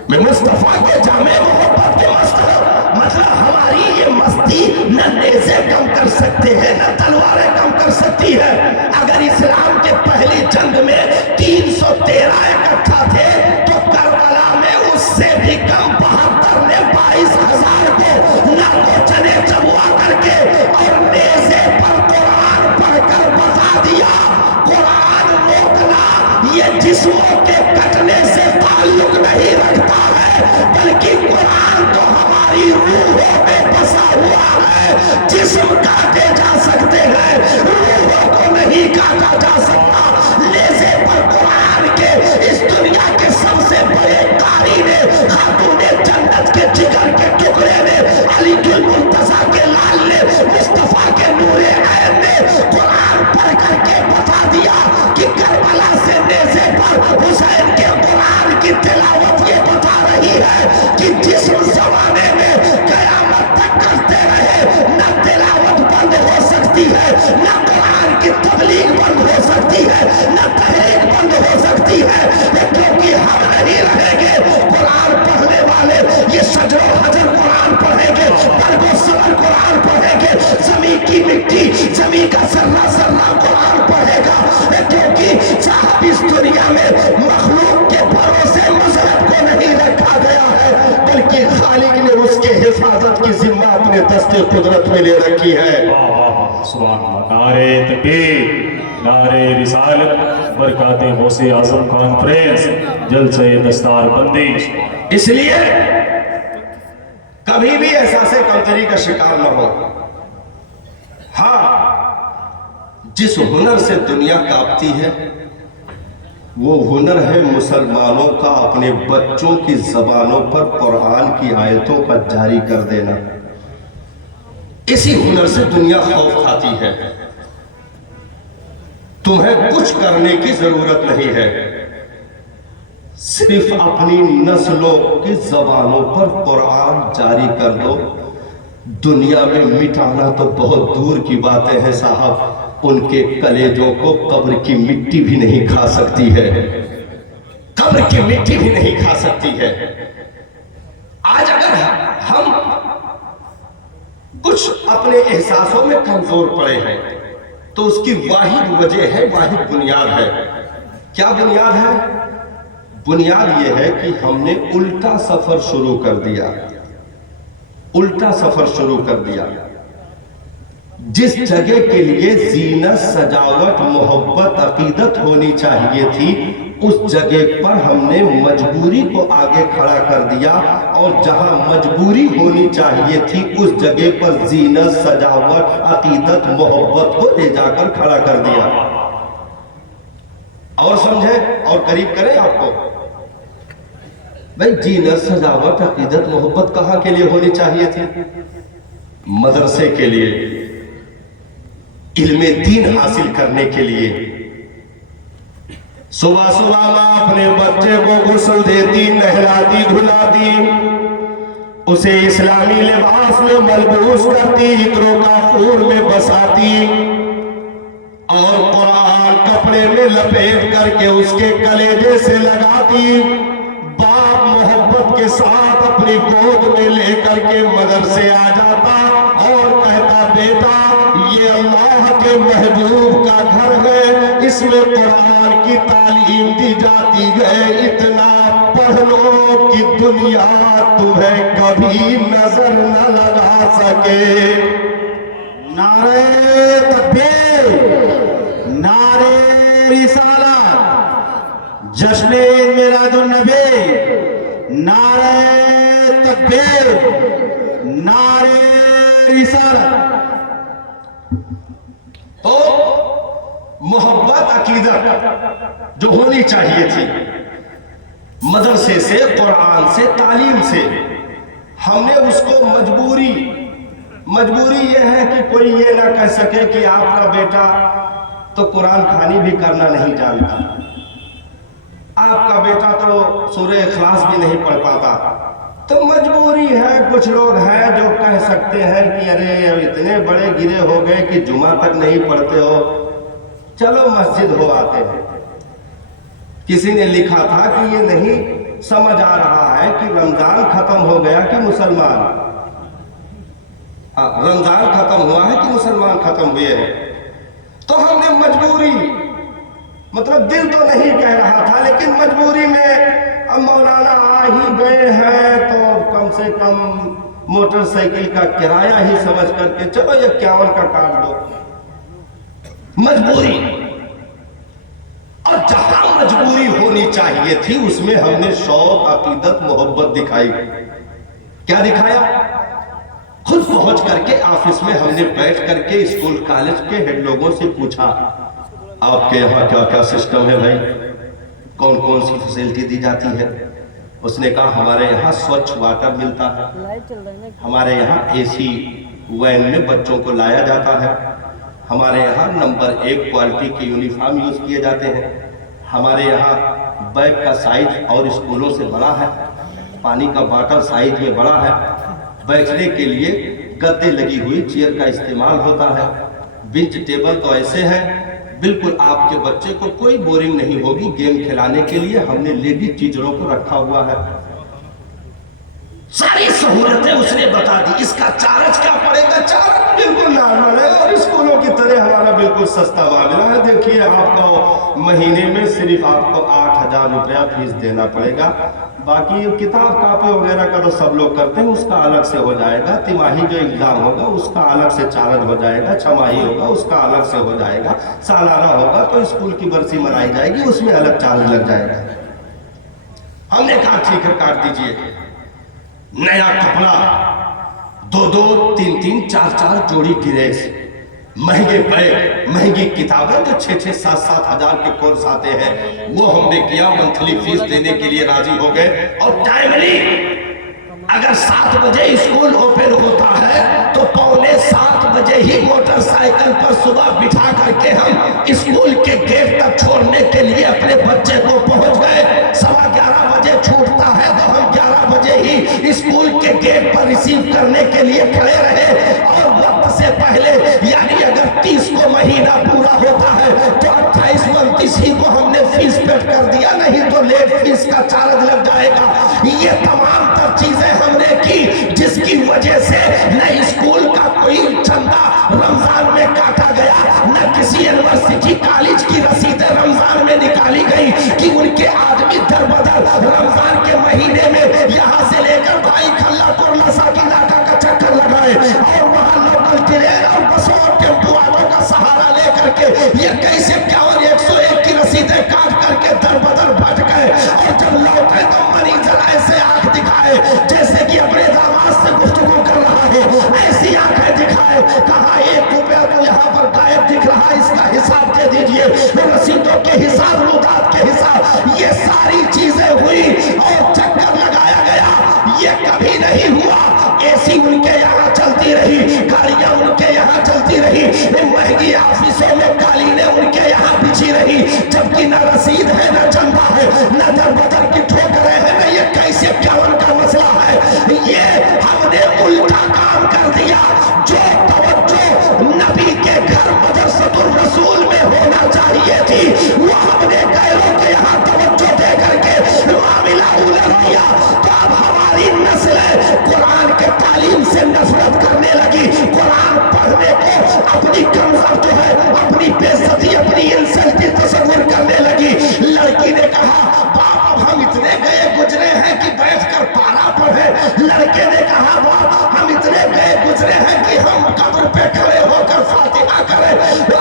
میں مصطفیٰ کے جامع محبت کے مست ہوں. مطلب ہماری یہ مستی نہ نیزے کم کر سکتے ہیں نہ تلواریں کم کر سکتی ہے. اگر اسلام کے پہلی جنگ میں 313 اکٹھا تھے تو کربلا میں اس سے بھی کم 72 نے 22,000 کو ناکو چنے چبوا کر کے اور نیزے پر قرآن پڑھ کر بتا دیا. قرآن روکنا یہ جسموں کے کٹنے سے تعلق نہیں رکھتا ہے, بلکہ قرآن تو ہماری روحوں میں بسا ہوا ہے. جسم کاٹے جا سکتے ہیں, روحوں کو نہیں کاٹا جا سکتا. نیزے پر قرآن کے اس دنیا کے سب سے بڑے قاری نے, خاتون جنت کے جگر کے ٹکڑے نے, علی المرتضیٰ کے لال نے, مصطفیٰ کے نور عین نے قرآن پڑھ کر کے بتا دیا کہ کربلا سے نیزے پر حسین کے قرآن کی تلاوت یہ بتا رہی ہے کہ جس زمانے میں قیامت تک کرتے رہے, نہ تلاوت بند ہو سکتی ہے, نہ قرآن کی تبلیغ بند ہو سکتی ہے, نہ تحریک بند ہو سکتی ہے, کیونکہ ہم نہیں رہیں گے. قرآن پڑھنے والے یہ شجر و حجر قرآن پڑھیں گے, برگ و ثمر قرآن پڑھیں گے, زمین کی مٹی, زمین کا ذرہ ذرہ قرآن پڑھے گا. کیونکہ صاحب اس دنیا میں مخلوق کے بھروسے مذہب کو نہیں رکھا گیا ہے, بلکہ خالق نے اس کے حفاظت کی ذمہ اپنے दस्ते कुदरत में ले रखी है। वाह वाह सुभान अल्लाह। नारे तकबीर, नारे रिसालत, बरकाते गौसे आजम कॉन्फ्रेंस, जलसे दस्तार बंदी। इसलिए कभी भी एहसास कमतरी का शिकार न हो। हाँ, जिस हुनर से दुनिया कांपती है वो हुनर है मुसलमानों का अपने बच्चों की जबानों पर कुरान की आयतों का जारी कर देना। इसी हुनर से दुनिया खौफ खाती है। तुम्हें कुछ करने की जरूरत नहीं है, सिर्फ अपनी नस्लों की जबानों पर कुरान जारी कर दो। दुनिया में मिटाना तो बहुत दूर की बातें हैं साहब, उनके कलेजों को कब्र की मिट्टी भी नहीं खा सकती है, कब्र की मिट्टी भी नहीं खा सकती है। आज अगर हम कुछ अपने एहसासों में कमजोर पड़े हैं तो उसकी वाहिद वजह है, वाहिद बुनियाद है। क्या बुनियाद है? बुनियाद यह है कि हमने उल्टा सफर शुरू कर दिया, उल्टा सफर शुरू कर दिया। जिस जगह के लिए जीनत, सजावट, मोहब्बत, अकीदत होनी चाहिए थी, उस जगह पर हमने मजबूरी को आगे खड़ा कर दिया, और जहां मजबूरी होनी चाहिए थी उस जगह पर जीनत, सजावट, अकीदत, मोहब्बत को ले जाकर खड़ा कर दिया। और समझे और करीब करें आपको, भाई जीनत, सजावट, अकीदत, मोहब्बत कहां के लिए होनी चाहिए थी? मदरसे के लिए, इल्मे दीन हासिल करने के लिए। सुबह सुबह माँ अपने बच्चे को गुस्ल देती, नहलाती, धुलाती, उसे इस्लामी लिबास में मलबूस करती, इत्रो काफूर में बसाती, और कुरान कपड़े में लपेट करके उसके कलेजे से लगाती। बाप मोहब्बत के साथ अपनी गोद में लेकर के मदरसे आ जाता और कहता, बेटा ये अल्लाह के महबूब का घर है, इसमें कुरान की तालीम दी जाती है, इतना पढ़ लो कि दुनिया तुम्हें कभी नजर न लगा सके। नारे तकबीर, नारे रिसालत, जश्न मिलादुन नबी, नारे तकबीर, नारे रिसालत। तो मोहब्बत, अकीदत जो होनी चाहिए थी, मदरसे से, कुरान से, तालीम से, हमने उसको मजबूरी यह है कि कोई ये ना कह सके कि आपका बेटा तो कुरान खानी भी करना नहीं जानता, आपका बेटा तो सूरह इखलास भी नहीं पढ़ पाता। तो मजबूरी है, कुछ लोग हैं जो कह सकते हैं कि अरे अब इतने बड़े गिरे हो गए कि जुमा तक नहीं पढ़ते हो, चलो मस्जिद हो आते हैं। किसी ने लिखा था कि ये नहीं समझ आ रहा है कि रमजान खत्म हो गया कि मुसलमान, रमजान खत्म हुआ है कि मुसलमान खत्म हुए हैं। तो हमने मजबूरी, मतलब दिल तो नहीं कह रहा था, लेकिन मजबूरी में अब मौलाना आ ही गए हैं तो कम से कम मोटरसाइकिल का किराया ही समझ करके चलो 51 का काट दो, मजबूरी। और जहां मजबूरी होनी चाहिए थी उसमें हमने शौक, अकीदत, मोहब्बत दिखाई। क्या दिखाया? खुद पहुंच करके ऑफिस में हमने बैठ करके स्कूल कॉलेज के हेड लोगों से पूछा, आपके यहाँ क्या क्या सिस्टम है भाई, कौन कौन सी फैसिलिटी दी जाती है? उसने कहा हमारे यहाँ स्वच्छ वाटर मिलता है, हमारे यहाँ एसी वैन में बच्चों को लाया जाता है, हमारे यहाँ नंबर 1 क्वालिटी के यूनिफॉर्म यूज किए जाते हैं, हमारे यहाँ बैग का साइज और स्कूलों से बड़ा है, पानी का बॉटल साइज में बड़ा है, बैठने के लिए गद्दे लगी हुई चेयर का इस्तेमाल होता है, बेंच टेबल तो ऐसे हैं बिल्कुल आपके बच्चे को कोई बोरिंग नहीं होगी। गेम खिलाने के लिए हमने लेडीज टीचरों को रखा हुआ है। सारी सहूलतें उसने बता दी। इसका चार्ज क्या पड़ेगा? चार्ज बिल्कुल नॉर्मल है और स्कूलों की तरह हमारा बिल्कुल सस्ता मामला है। देखिए आपको महीने में सिर्फ आपको 8,000 रुपया फीस देना पड़ेगा, बाकी किताब कापी वगैरह का तो सब लोग करते हैं, उसका अलग से हो जाएगा। तिमाही जो एग्जाम होगा उसका अलग से चार्ज हो जाएगा, छमाही होगा उसका अलग से हो जाएगा, सालाना होगा तो स्कूल की बरसी मनाई जाएगी उसमें अलग चार्ज लग जाएगा। हमने कहा ठीक है काट दीजिए। नया कपड़ा 2-2, 3-3, 4-4 जोड़ी ड्रेस, महंगे बैग, महंगी किताबें जो 6-6, 7-7 हजार के कोर्स आते हैं, वो हमने किया। मंथली फीस देने के लिए राजी हो गए। और टाइमली अगर 7 बजे स्कूल ओपन होता है तो 6:45 बजे ही मोटरसाइकिल पर सुबह बिठा करके हम स्कूल के गेट तक छोड़ने के लिए अपने बच्चे को पहुंच गए। 11:15 बजे छूटता है तो हम 11 बजे ही स्कूल के गेट पर रिसीव करने के लिए खड़े रहे। और वक्त से पहले, यानी अगर 30 को महीना पूरा होता है तो 28-29 ही को हमने फीस पेड कर दिया, नहीं तो लेट फीस का चार्ज लग जाएगा। ये तमाम तर चीजें हमने की जिसकी वजह से न स्कूल का कोई चंदा रमजान में काटा गया, न किसी यूनिवर्सिटी कॉलेज की रसीदें रमजान में निकाली गई कि उनके आदमी दर बदर रमजान के महीने में यहाँ से लेकर भाई खल्ला कोरला साकिनाका का चक्कर लगाए और वहाँ लोकल ट्रेन और बसों और टेम्पो वालों का सहारा लेकर के ये कैसे 51-101 की रसीदें काट करके दर बदर भट गए। और जब लौटे तो मरीजन ऐसे आंख दिखाए जैसे कि अपने दामाद से गुफ्तगू कर रहा हो, ऐसी आंखें दिखाए। कहा 1 रुपया तो यहाँ पर गायब दिख रहा है, इसका हिसाब दे दीजिए। रसीदों के हिसाब, रुदात के हिसाब, ये सारी चीजें हुई और चक्कर लगाया गया। ये कभी नहीं हुआ। एसी उनके यहाँ चलती रही, गाड़ियां उनके यहाँ चलती रही, महंगी ऑफिसों में कालीनें उनके यहाँ बिछी रही, जबकि न रसीद है, न चंदा है, न दर बदर की ठोकरें हैं, न ये कैसे क्यावन का मसला है। ये हमने उल्टा काम कर दिया। जो तवज्जो नबी के घर मदरसतुल रसूल में होना चाहिए थी, वो हमने गैरों के यहाँ तवज्जो दे करके मामला उलट दिया। तो अब हमारी नस्ल कुरान के तालीम से नफरत करने लगी। कुरान पढ़ने को अपनी कमजोर जो है, अपनी बेइज्जती, अपनी इंसल्ट की तस्वीर करने लगी। लड़की ने कहा बाप अब हम इतने गए गुजरे हैं कि बैठकर पारा पढ़े। लड़के ने कहा बाप हम इतने गए गुजरे हैं कि हम कब्र पे खड़े होकर फातिहा करें।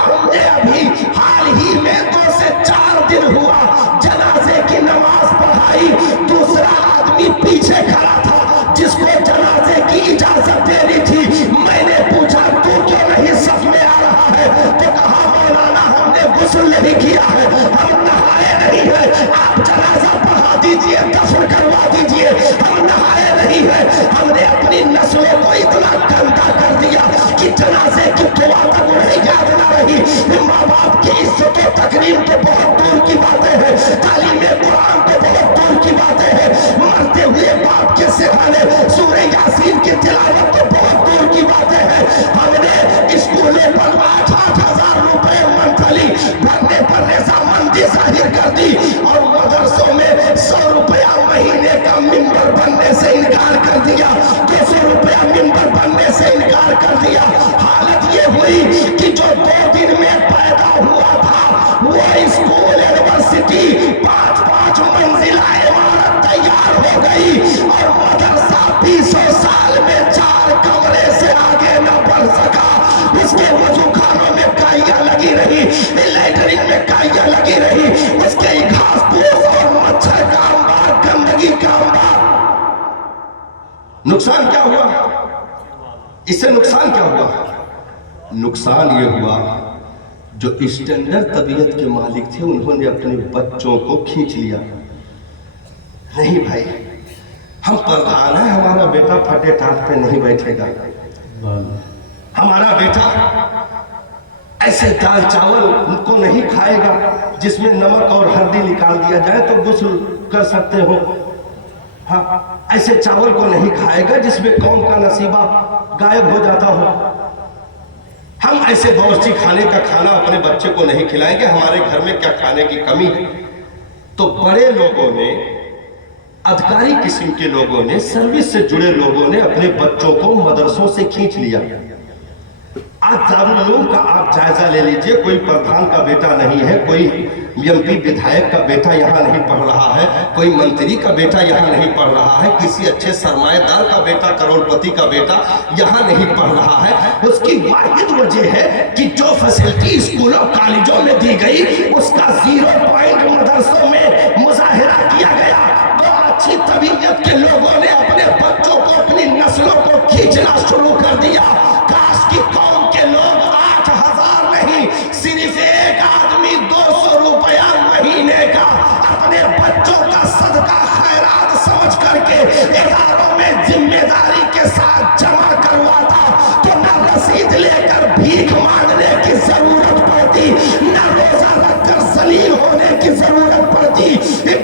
हमने अभी हाल ही में 2 से 4 दिन हुआ जनाजे की नमाज पढ़ाई। दूसरा आदमी पीछे खड़ा था जिसको जनाजे की इजाजत देनी थी। मैंने पूछा तू क्यों नहीं सफ में आ रहा है? तो कहा मौलाना हमने गुस्ल नहीं किया है, हम नहाए नहीं है, आप जनाजा पढ़ा दीजिए, दफन करवा दीजिए, हम नहाए नहीं है। हमने अपनी नस्लों को इतना गंदा कर दिया कि जनाजे की दुआ तक उन्हें याद ना रही। माँ बाप की इज्जत और तकरीम तो बहुत दूर की बातें हैं, तालीम कुरान तो बहुत दूर की बातें हैं, मरते हुए बाप के सिरहाने सूरह यासीन की तिलावत तो बहुत दूर की बातें हैं। हमने स्कूलों पर 8-8 हजार रुपए मंथली भरने पर रजामंदी जाहिर कर दी और मदरसों में 100 रुपया महीने का मिंबर बनने से इनकार कर दिया, 200 रुपया मिंबर बनने से इनकार कर दिया। हालत ये हुई कि जो 2 दिन में पैदा हुआ था वो स्कूल यूनिवर्सिटी 5-5 मंजिला इमारत तैयार हो गई और मदरसा 20 साल में 4 कमरे से आगे न बढ़ सका। उसके वजू खानों में काइयां लगी रही, लैटरिन में काइयां लगी रही, उसके घास फूस और मच्छर का अंबार, गंदगी का अंबार। नुकसान क्या हुआ? इससे नुकसान क्या हुआ? नुकसान ये हुआ जो स्टैंडर्ड तबीयत के मालिक थे उन्होंने अपने बच्चों को खींच लिया। नहीं भाई हम प्रधान हैं, हमारा बेटा फटे टाट पे नहीं बैठेगा, हमारा बेटा ऐसे दाल चावल उनको नहीं खाएगा जिसमें नमक और हल्दी निकाल दिया जाए तो गुस्ल कर सकते हो। हाँ, ऐसे चावल को नहीं खाएगा जिसमें कौन का नसीबा गायब हो जाता हो। हम ऐसे बावर्ची खाने का खाना अपने बच्चे को नहीं खिलाएंगे, हमारे घर में क्या खाने की कमी है। तो बड़े लोगों ने, अधिकारी किस्म के लोगों ने, सर्विस से जुड़े लोगों ने अपने बच्चों को मदरसों से खींच लिया। आज दारुल उलूम का आप जायजा ले लीजिए, कोई प्रधान का बेटा नहीं है, कोई एमपी विधायक का बेटा यहाँ नहीं पढ़ रहा है, कोई मंत्री का बेटा यहाँ नहीं पढ़ रहा है, किसी अच्छे सरमाएदार का बेटा, करोड़पति का बेटा यहाँ नहीं पढ़ रहा है। उसकी वाहिद वजह है कि जो फैसिलिटी स्कूलों कॉलेजों में दी गई उसका 0 पॉइंट मदरसों में मुजाहिरा किया गया। तो अच्छी तबीयत के लोगों ने अपने बच्चों को, अपनी नस्लों को खींचना शुरू कर दिया। काश की कौम के लोग 8,000 नहीं, सिर्फ एक आदमी 200 रुपया महीने का अपने बच्चों का सदका खैरात समझ करके इदारों में जिम्मेदारी के साथ जमा करवाता तो न रसीद लेकर भीख मांगने की जरूरत पड़ती, न रोजा रखकर जलील होने की जरूरत पड़ती,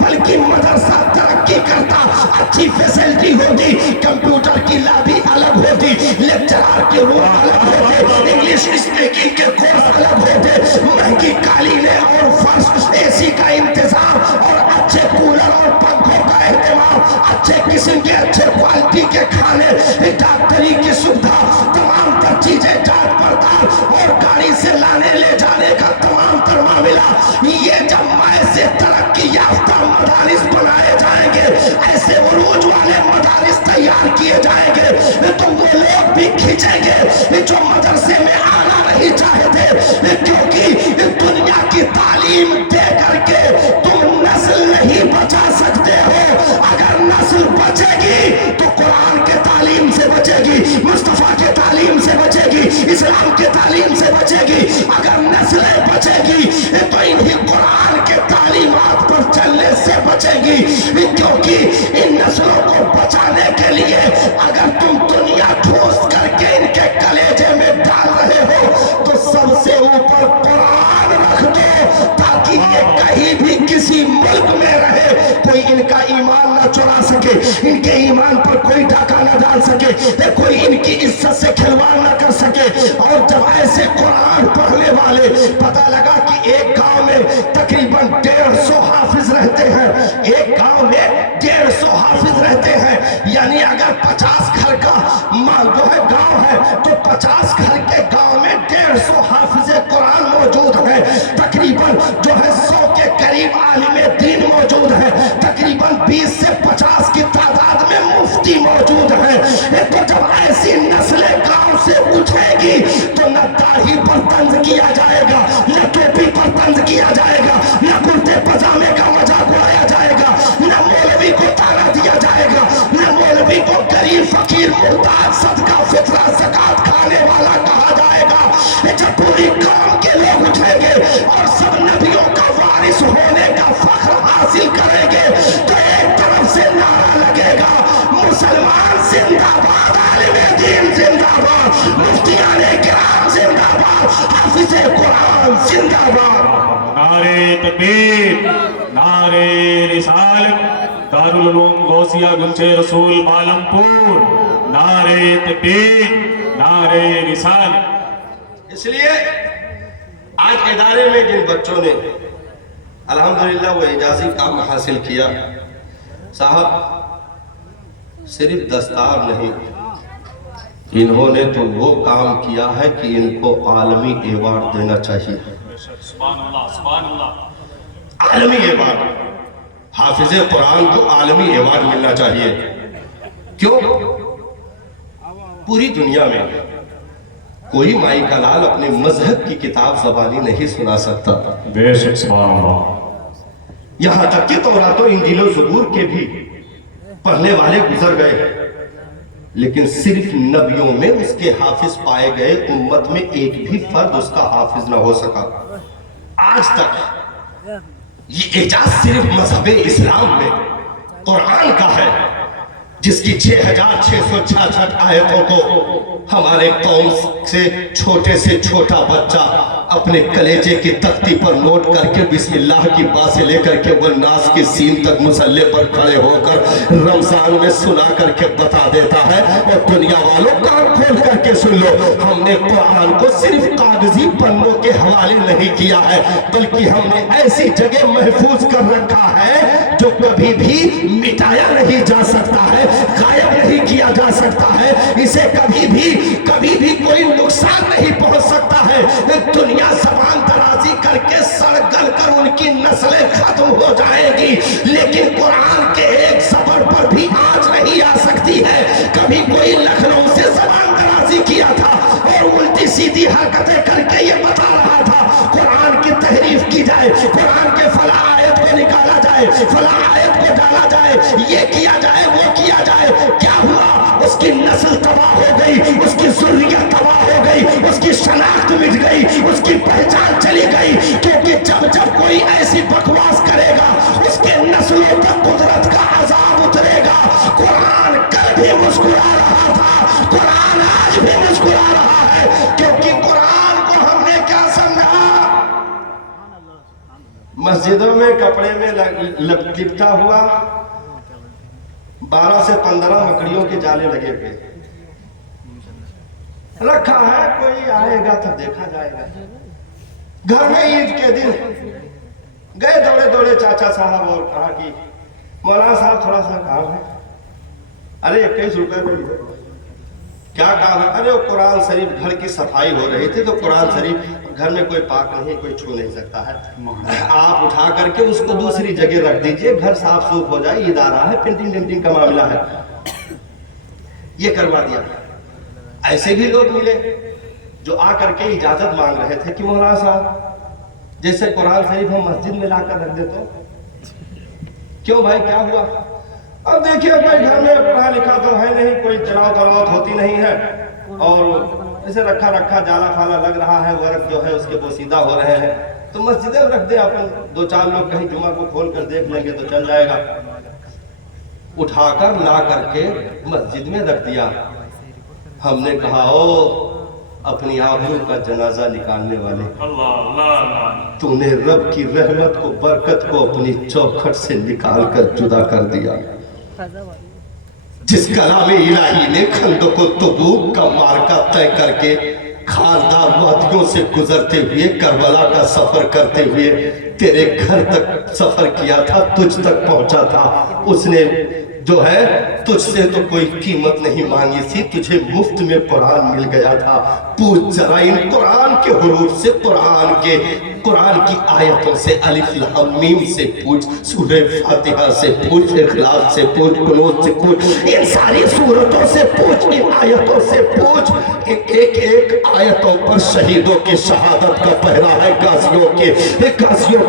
बल्कि मदरसा तरक्की करता, अच्छी फैसिलिटी होती, कंप्यूटर की लैब अलग होती, लेक्चरर के रूम अलग होते, इंग्लिश स्पीकिंग के कोर्स अलग होते, महंगी कालीनें और फर्श, एसी का इंतजाम और अच्छे कूलर और पंखों का एहतमाम, अच्छे किस्म के अच्छे क्वालिटी के खाने, डॉक्टरी की सुविधा, तमाम तर चीजें जांच पड़ताल और गाड़ी से लाने ले जाने का तमाम तर मामला। ये जब माए से तरक्की याफ्ता मदारिस बनाए जाएंगे, ऐसे उरूज वाले मदारिस तैयार किए जाएंगे, तो वो लोग भी खींचेंगे जो मदरसे में आना नहीं चाहते, क्योंकि दुनिया की तालीम दे करके तुम नस्ल नहीं बचा सकते हो। अगर नस्ल बचेगी तो कुरान के तालीम से बचेगी, मुस्तफा के तालीम से बचेगी, इस्लाम के तालीम से बचेगी। अगर नस्लें बचेगी तो इन्हीं कुरान के तालीमात पर चलने से बचेगी, क्योंकि इन नस्लों को बचाने के लिए अगर तुम दुनिया ठोस करके इनके कलेजे में डाल रहे हो तो सबसे ऊपर कुरान रख दो, ताकि ये कहीं भी किसी मुल्क में रहे कोई इनका ईमान न चुरा सके, इनके ईमान पर कोई डाका न डाल सके, कोई इनकी इज्जत से खिलवाड़ न कर सके। और जब ऐसे कुरान पढ़ने वाले, पता लगा कि एक गांव में तकरीबन 150 हाफिज रहते हैं, एक गांव में 150 हाफिज रहते हैं, यानी अगर 50 घर का जो है गांव है तो 50 घर के गांव में 150 हाफिज कुरान मौजूद हैं, तकरीबन जो है 100 के करीब आलिम दीन मौजूद हैं, तकरीबन 20 से 50 की तादाद में मुफ्ती मौजूद हैं। तो जब ऐसी नस्लें गांव से उठेगी तो न दाढ़ी पर तंज किया जाएगा, न टोपी पर तंज किया जाएगा, न कुर्ते पजामे का मजाक उड़ाया जाएगा, न मौलवी को ताना दिया जाएगा, न मौलवी को गरीब फकीर मुहताज सदका फितरा ज़कात खाने वाला कहा जाएगा। जब पूरी कौम के लोग उठेंगे और सब नबियों का वारिस होने का फख्र हासिल करेंगे तो एक तरफ से नारा लगेगा मुसलमान जिंदाबाद, आलिम दीन जिंदाबाद, मुफ्तियाने किराम जिंदाबाद, हाफिज़े कुरान जिंदाबाद। नारे तकबीर, नारे रिसालत, दारुल उलूम गौसिया गुलचे रसूल पालमपुर, नारे तकबीर, नारे रिसालत। इसलिए आज इदारे में जिन बच्चों ने अल्हम्दुलिल्लाह वो इजाज़ी काम हासिल किया, साहब सिर्फ दस्तार नहीं, इन्होंने तो वो काम किया है कि इनको आलमी अवार्ड देना चाहिए, सुभान अल्लाह, सुभान अल्लाह। आलमी अवार्ड, हाफिज़े कुरान को आलमी अवार्ड मिलना चाहिए। क्यों? पूरी दुनिया में कोई माई का लाल अपने मजहब की किताब ज़बानी नहीं सुना सकता, बेशक, सुभान अल्लाह। यहाँ तक कि तौरात और इंजील और ज़बूर के भी पढ़ने वाले गुजर गए, लेकिन सिर्फ नबियों में उसके हाफिज पाए गए, उम्मत में एक भी फर्द उसका हाफिज ना हो सका। आज तक ये एजाज सिर्फ मजहब इस्लाम में कुरान का है, जिसकी 6,666 आयतों को हमारे कौम से छोटा बच्चा अपने कलेजे की तख्ती पर नोट करके बिस्मिल्लाह की बा से लेकर के वन्नास की सीन तक मुसल्ले पर खड़े होकर रमजान में सुना करके बता देता है। और दुनिया वालों कान खोल करके सुन लो, हमने कुरान को सिर्फ कागजी पन्नों के हवाले नहीं किया है, बल्कि हमने ऐसी जगह महफूज कर रखा है जो कभी भी मिटाया नहीं जा सकता है, गायब नहीं किया जा सकता है, इसे कभी भी कोई नुकसान नहीं पहुंच सकता है। दुनिया ज़बान दराजी करके सड़ गल कर उनकी ہو جائے گی، لیکن قرآن کے ایک زبر پر بھی آج نہیں آ سکتی ہے۔ کبھی کوئی لکھنؤ سے زبان درازی کیا تھا اور الٹی سیدھی حرکتیں کر کے یہ بتا رہا تھا قرآن کی تحریف کی جائے، قرآن کے فلاں آیت کو نکالا جائے، فلاں آیت کو ڈالا جائے، یہ کیا جائے، وہ کیا جائے۔ کیا ہوا؟ اس کی نسل تباہ ہو گئی، اس کی ذریت تباہ ہو گئی، اس کی شناخت مٹ گئی، اس کی پہچان چلی گئی، کیونکہ جب کوئی ایسی بکواس کرے گا اس کے نسلوں تک قدرت کا عذاب اترے گا۔ قرآن کل بھی مسکرا رہا تھا، قرآن آج بھی مسکرا رہا ہے، کیونکہ قرآن کو ہم نے کیا سمجھا؟ مسجدوں میں کپڑے میں لپٹا ہوا 12 سے 15 مکڑیوں کے جالے لگے ہوئے رکھا ہے، کوئی آئے گا تو دیکھا جائے گا۔ گھر میں عید کے دن گئے دوڑے چاچا صاحب اور کہا کہ مولانا صاحب تھوڑا سا کام ہے۔ ارے 21 روپے کو لیے، کیا کام ہے؟ ارے وہ قرآن شریف گھر کی صفائی ہو رہی تھی تو قرآن شریف گھر میں کوئی پاک نہیں، کوئی چھو نہیں سکتا ہے، آپ اٹھا کر کے اس کو دوسری جگہ رکھ دیجئے، گھر صاف سوف ہو جائے، عید آ رہا ہے، پینٹنگ کا معاملہ ہے، یہ کروا دیا۔ ایسے بھی لوگ ملے جو آ کر کے اجازت مانگ رہے تھے کہ مولانا صاحب جیسے قرآن شریف ہم مسجد میں لا کر رکھ دیتے ہیں، کیوں بھائی کیا ہوا؟ اب دیکھیے کوئی گھر میں پڑھا لکھا تو ہے نہیں، کوئی تلاوت ہوتی نہیں ہے، اور اسے رکھا جالا پھالا لگ رہا ہے، ورق جو ہے اس کے بوسیدہ ہو رہے ہیں، تو مسجدیں رکھ دیں، اپن 2-4 لوگ کہیں جمعہ کو کھول کر دیکھ لیں گے تو چل جائے گا۔ اٹھا کر لا کر کے مسجد میں رکھ دیا۔ ہم نے کہا او اپنی آبرو کا جنازہ نکالنے والے، تو نے رب کی رحمت کو، برکت کو اپنی چوکھٹ سے نکال کر جدا کر دیا۔ جس کلام الہی نے خندق و تبوک کا مارکہ طے کر کے خاردار وادیوں سے گزرتے ہوئے کربلا کا سفر کرتے ہوئے تیرے گھر تک سفر کیا تھا، تجھ تک پہنچا تھا، اس نے جو ہے تجھ سے تو کوئی قیمت نہیں مانگی تھی، تجھے مفت میں قرآن مل گیا تھا۔ پوچھ ذرا ان قرآن کے حروف سے، قرآن کی آیتوں سے، الف لام میم سے پوچھ، سورہ فاتحہ سے پوچھ، اخلاص سے پوچھ، قنوت سے پوچھ، ان ساری سورتوں سے پوچھ، ان آیتوں سے پوچھ، ان ایک آیتوں پر شہیدوں کی شہادت کا پہرا ہے، غازیوں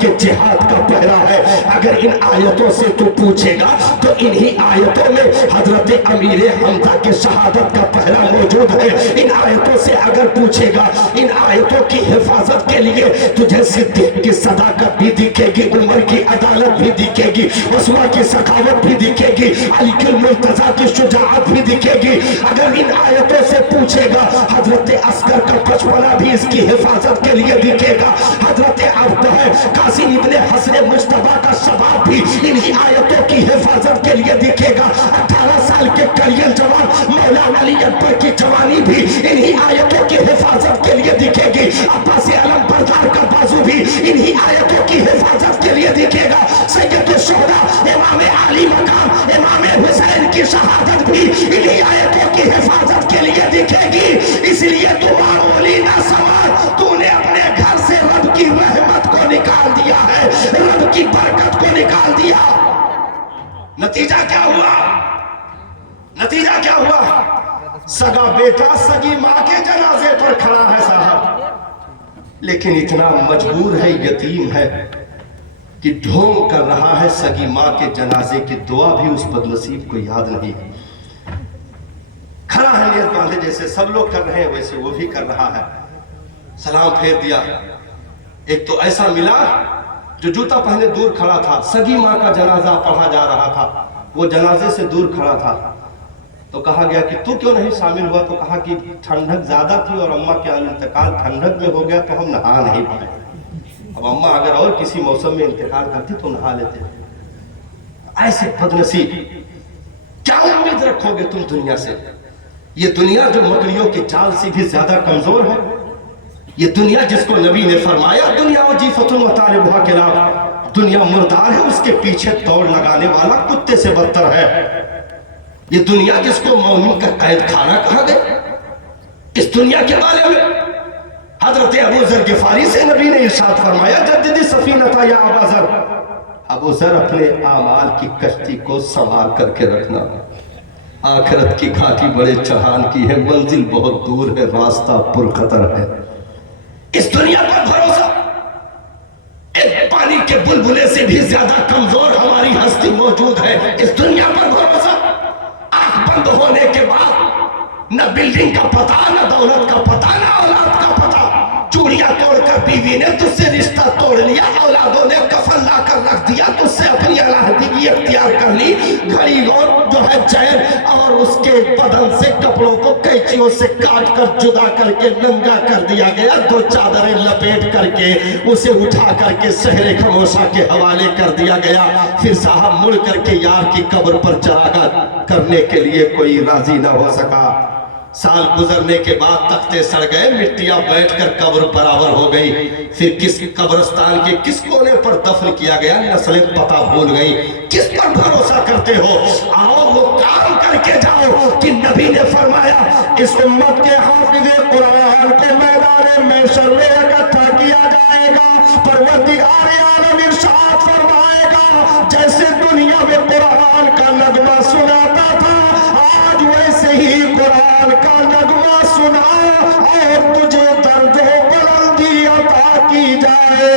کے جہاد کا پہرا ہے۔ اگر ان آیتوں سے تو پوچھے گا تو انہی آیتوں میں حضرت امیر حمزہ کے شہادت کا پہرا موجود ہے۔ ان آیتوں سے اگر پوچھے گا، ان آیتوں کی حفاظت کے لیے تجھے صدیق کی صداقت بھی دکھے گی، عمر کی عدالت بھی دکھے گی، عثمان کی سخاوت بھی دکھے گی، علی کے مرتضیٰ کی شجاعت بھی دکھے گی۔ اگر ان آیتوں سے پوچھے گا حضرت عسکر کا بچپنا بھی اس کی حفاظت کے لیے دکھے گا، حضرت قاسم ابن حسن مجتبیٰ کا شباب بھی انہی آیتوں کی حفاظت کے لیے دکھے گا۔ 18 سال کے کریل جوان مولانا علی اکبر کی جوانی بھی انہی آیتوں کی حفاظت کے لیے دکھے گی۔ عباس علم بردار کا بازو بھی انہی آیتوں کی حفاظت کے لیے دکھے گا۔ سید الشہداء امام علی مقام امام حسین کی شہادت بھی انہی آیتوں کی حفاظت کے لیے دکھے گی۔ اس لیے تو معمولی نہ سمجھ، تو نے اپنے گھر سے رب کی رحمت کو نکال دیا ہے، رب کی برکت کو نکال دیا۔ نتیجہ کیا ہوا؟ نتیجہ کیا ہوا؟ سگا بیٹا سگی ماں کے جنازے پر کھڑا ہے صاحب، لیکن اتنا مجبور ہے، یتیم ہے کہ ڈھونگ کر رہا ہے سگی ماں کے جنازے کی دعا بھی اس بدنصیب کو یاد نہیں ہے۔ کھڑا ہے نیت باندھے، جیسے سب لوگ کر رہے ہیں ویسے وہ بھی کر رہا ہے۔ سلام پھیر دیا۔ ایک تو ایسا ملا جو جوتا پہنے دور کھڑا تھا، سگی ماں کا جنازہ پڑھا جا رہا تھا، وہ جنازے سے دور کھڑا تھا، تو کہا گیا کہ تو کیوں نہیں شامل ہوا؟ تو کہا کہ ٹھنڈک زیادہ تھی اور اماں کا انتقال ٹھنڈک میں ہو گیا تو ہم نہا نہیں پائے۔ اب اماں اگر اور کسی موسم میں انتقال کرتی تو نہا لیتے۔ ایسے بدنصیب، کیا امید رکھو گے تم دنیا سے؟ یہ دنیا جو مکڑیوں کی چال سے بھی زیادہ کمزور ہے، یہ دنیا جس کو نبی نے فرمایا دنیا وجیفۃ وطالبها کلاب، دنیا مردار ہے، اس کے پیچھے دوڑ لگانے والا کتے سے بدتر ہے۔ یہ دنیا جس کو مومن کا قید خانہ کہا گیا، اس دنیا کے بارے میں حضرت ابو ذر غفاری سے نبی نے ارشاد فرمایا جددی سفینۃ یا ابا ذر، ابو ذر اپنے اعمال کی کشتی کو سنوار کر کے رکھنا، آخرت کی گھاٹی بڑے چڑھان کی ہے، منزل بہت دور ہے، راستہ پرخطر ہے۔ اس دنیا پر بھروسہ ایک پانی کے بلبلے سے بھی زیادہ کمزور ہماری ہستی موجود ہے۔ اس دنیا پر بھروسہ آنکھ بند ہونے کے بعد نہ بلڈنگ کا پتہ، نہ دولت کا پتہ، نہ اولاد کا پتہ۔ چوڑیاں توڑ کر بیوی نے تجھ سے رشتہ توڑ لیا، اولادوں نے کفن لا کر رکھ دیا، تجھ سے اپنی علیحدگی اختیار کر لی، گھڑی اور جو ہے چین اور اس کے بدن سے کپڑوں کو قینچیوں سے کاٹ کر جدا کر کے ننگا کر دیا گیا، دو چادریں لپیٹ کر کے اسے اٹھا کر کے شہر خموشہ کے حوالے کر دیا گیا۔ پھر صاحب مڑ کر کے یار کی قبر پر چراغاں کرنے کے لیے کوئی راضی نہ ہو سکا۔ سال گزرنے کے بعد تختے سڑ گئے، مٹیاں بیٹھ کر قبر برابر ہو گئی۔ پھر کس قبرستان کے کس کونے پر دفن کیا گیا، نسلیں پتہ بھول گئی۔ کس پر بھروسہ کرتے ہو؟ آؤ وہ کام کر کے جاؤ کہ نبی نے فرمایا اس امت کے حافظ قرآن کو میدان محشر میں اکٹھا کیا جائے گا، پروردگار عالم ارشاد فرمائے گا جیسے دنیا میں قرآن کا نغمہ سناتا تھا، آج ویسے ہی قرآن کا نغمہ سنا اور تجھے درج و بلندی عطا کی جائے۔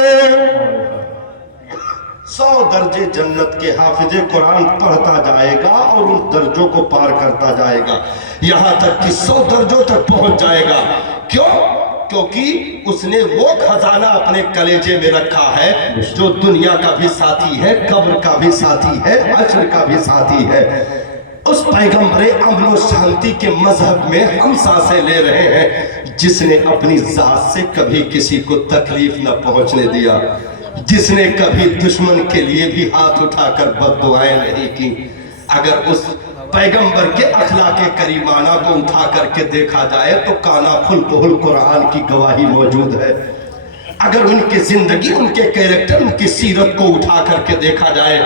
100 درجے جنت کے حافظ قرآن پڑھتا جائے گا اور ان درجوں کو پار کرتا جائے گا، یہاں تک کہ 100 درجوں تک پہنچ جائے گا۔ کیوں؟ کیونکہ اس نے وہ خزانہ اپنے کلیجے میں رکھا ہے جو دنیا کا بھی ساتھی ہے، قبر کا بھی ساتھی ہے، حشر کا بھی ساتھی ہے۔ اس پیغمبر امن و شانتی کے مذہب میں ہم سانسیں لے رہے ہیں جس نے اپنی ذات سے کبھی کسی کو تکلیف نہ پہنچنے دیا، جس نے کبھی دشمن کے لیے بھی ہاتھ اٹھا کر بد دعائیں نہیں کی۔ اگر اس پیغمبر کے اخلاق کریمانہ کو اٹھا کر کے دیکھا جائے تو کانا کھل کھل قرآن کی گواہی موجود ہے۔ اگر ان کی زندگی، ان کے کیریکٹر، ان کی سیرت کو اٹھا کر کے دیکھا جائے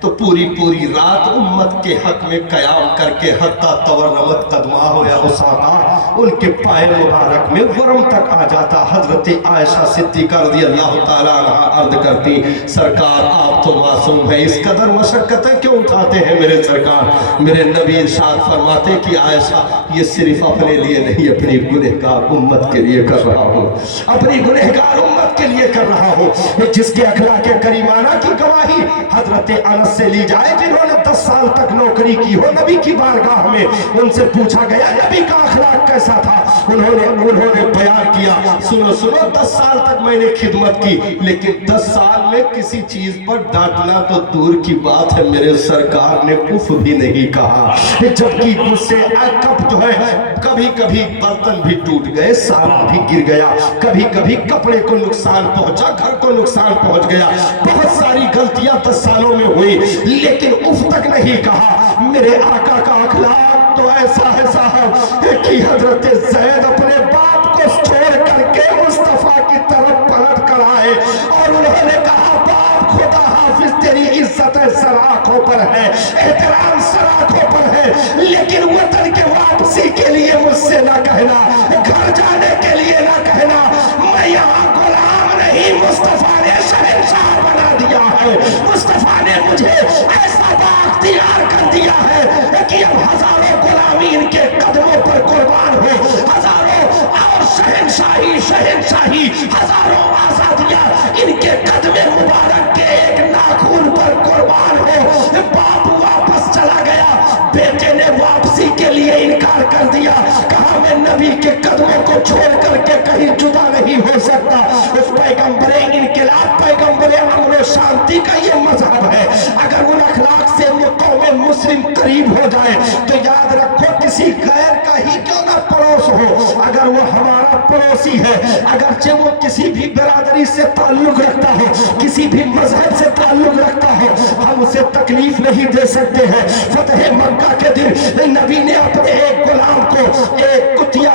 تو پوری رات امت کے حق میں قیام کر کے حتی تورمت قدمہ ہویا اساقہ ان کے پائے مبارک میں ورم تک آ جاتا۔ حضرت عائشہ صدیقہ رضی اللہ تعالیٰ عنہ عرض کرتی سرکار آپ تو معصوم ہیں، اس قدر مشقتیں کیوں اٹھاتے ہیں میرے سرکار؟ میرے نبی ارشاد فرماتے کہ عائشہ یہ صرف اپنے لیے نہیں، اپنی گنہگار امت کے لیے کر رہا ہوں، اپنی گنہگار امت کے لیے کر رہا ہوں۔ جس کے اخلاق کریمانہ کی گواہی حضرت انس سے لی جائے جنہوں نے 10 سال تک نوکری کی ہو نبی کی بارگاہ میں، ان سے پوچھا گیا نبی کا اخلاق کیسا تھا؟ انہوں نے بیان کیا سنو 10 سال تک میں نے خدمت کی لیکن 10 سال میں کسی چیز پر ڈانٹنا تو دور کی بات ہے، میرے سرکار نے اف بھی نہیں کہا، جبکہ مجھ سے کب جو ہے کبھی کبھی برتن بھی ٹوٹ گئے، سامان بھی گر گیا، کبھی کبھی کپڑے کو نقصان پہنچا، گھر کو نقصان پہنچ گیا، بہت ساری غلطیاں 10 سالوں میں ہوئی لیکن اف تک نہیں کہا۔ میرے آقا کا اخلاق تو ایسا ہے صاحب کہ حضرت زید اپنے باپ کو چھوڑ کر کے مصطفیٰ کی طرف پلٹ کر آئے اور انہوں نے کہا باپ خدا حافظ تیری عزت سراخوں پر ہے، احترام سراخوں پر ہے، لیکن وطن کے واپسی کے لیے مجھ سے نہ کہنا، گھر جانے کے لیے نہ کہنا، میں یہاں غلام نہیں، مصطفیٰ نے شہنشاہ بنا دیا ہے، مصطفیٰ نے مجھے ایسا بااختیار کر دیا ہے کہ اب ہزاروں غلامی ان کے قدموں پر قربان ہو، ہزاروں اور شہنشاہی ہزاروں آزادیاں ان کے قدم مبارک کے ایک ناخن پر قربان ہو۔ باپ واپس چلا گیا، بیٹے نے واپسی کے لیے انکار کر دیا، کہا میں نبی کے قدموں کو چھوڑ کر کے کہیں جدا نہیں ہو سکتا۔ اس پیغمبر انقلاب، پیغمبر امن و شانتی کا یہ مذہب ہے۔ اگر ان اخلاق سے قوم مسلم قریب ہو جائے تو یاد رکھو کسی غیر کا ہی کیوں نہ پڑوس ہو، اگر وہ ہمارا پڑوسی ہے، اگرچہ وہ کسی بھی برادری سے تعلق رکھتا ہو، کسی بھی مذہب سے تعلق رکھتا ہو، ہم اسے تکلیف نہیں دے سکتے ہیں۔ فتح مکہ کے دن نبی نے اپنے ایک غلام کو، ایک کتیا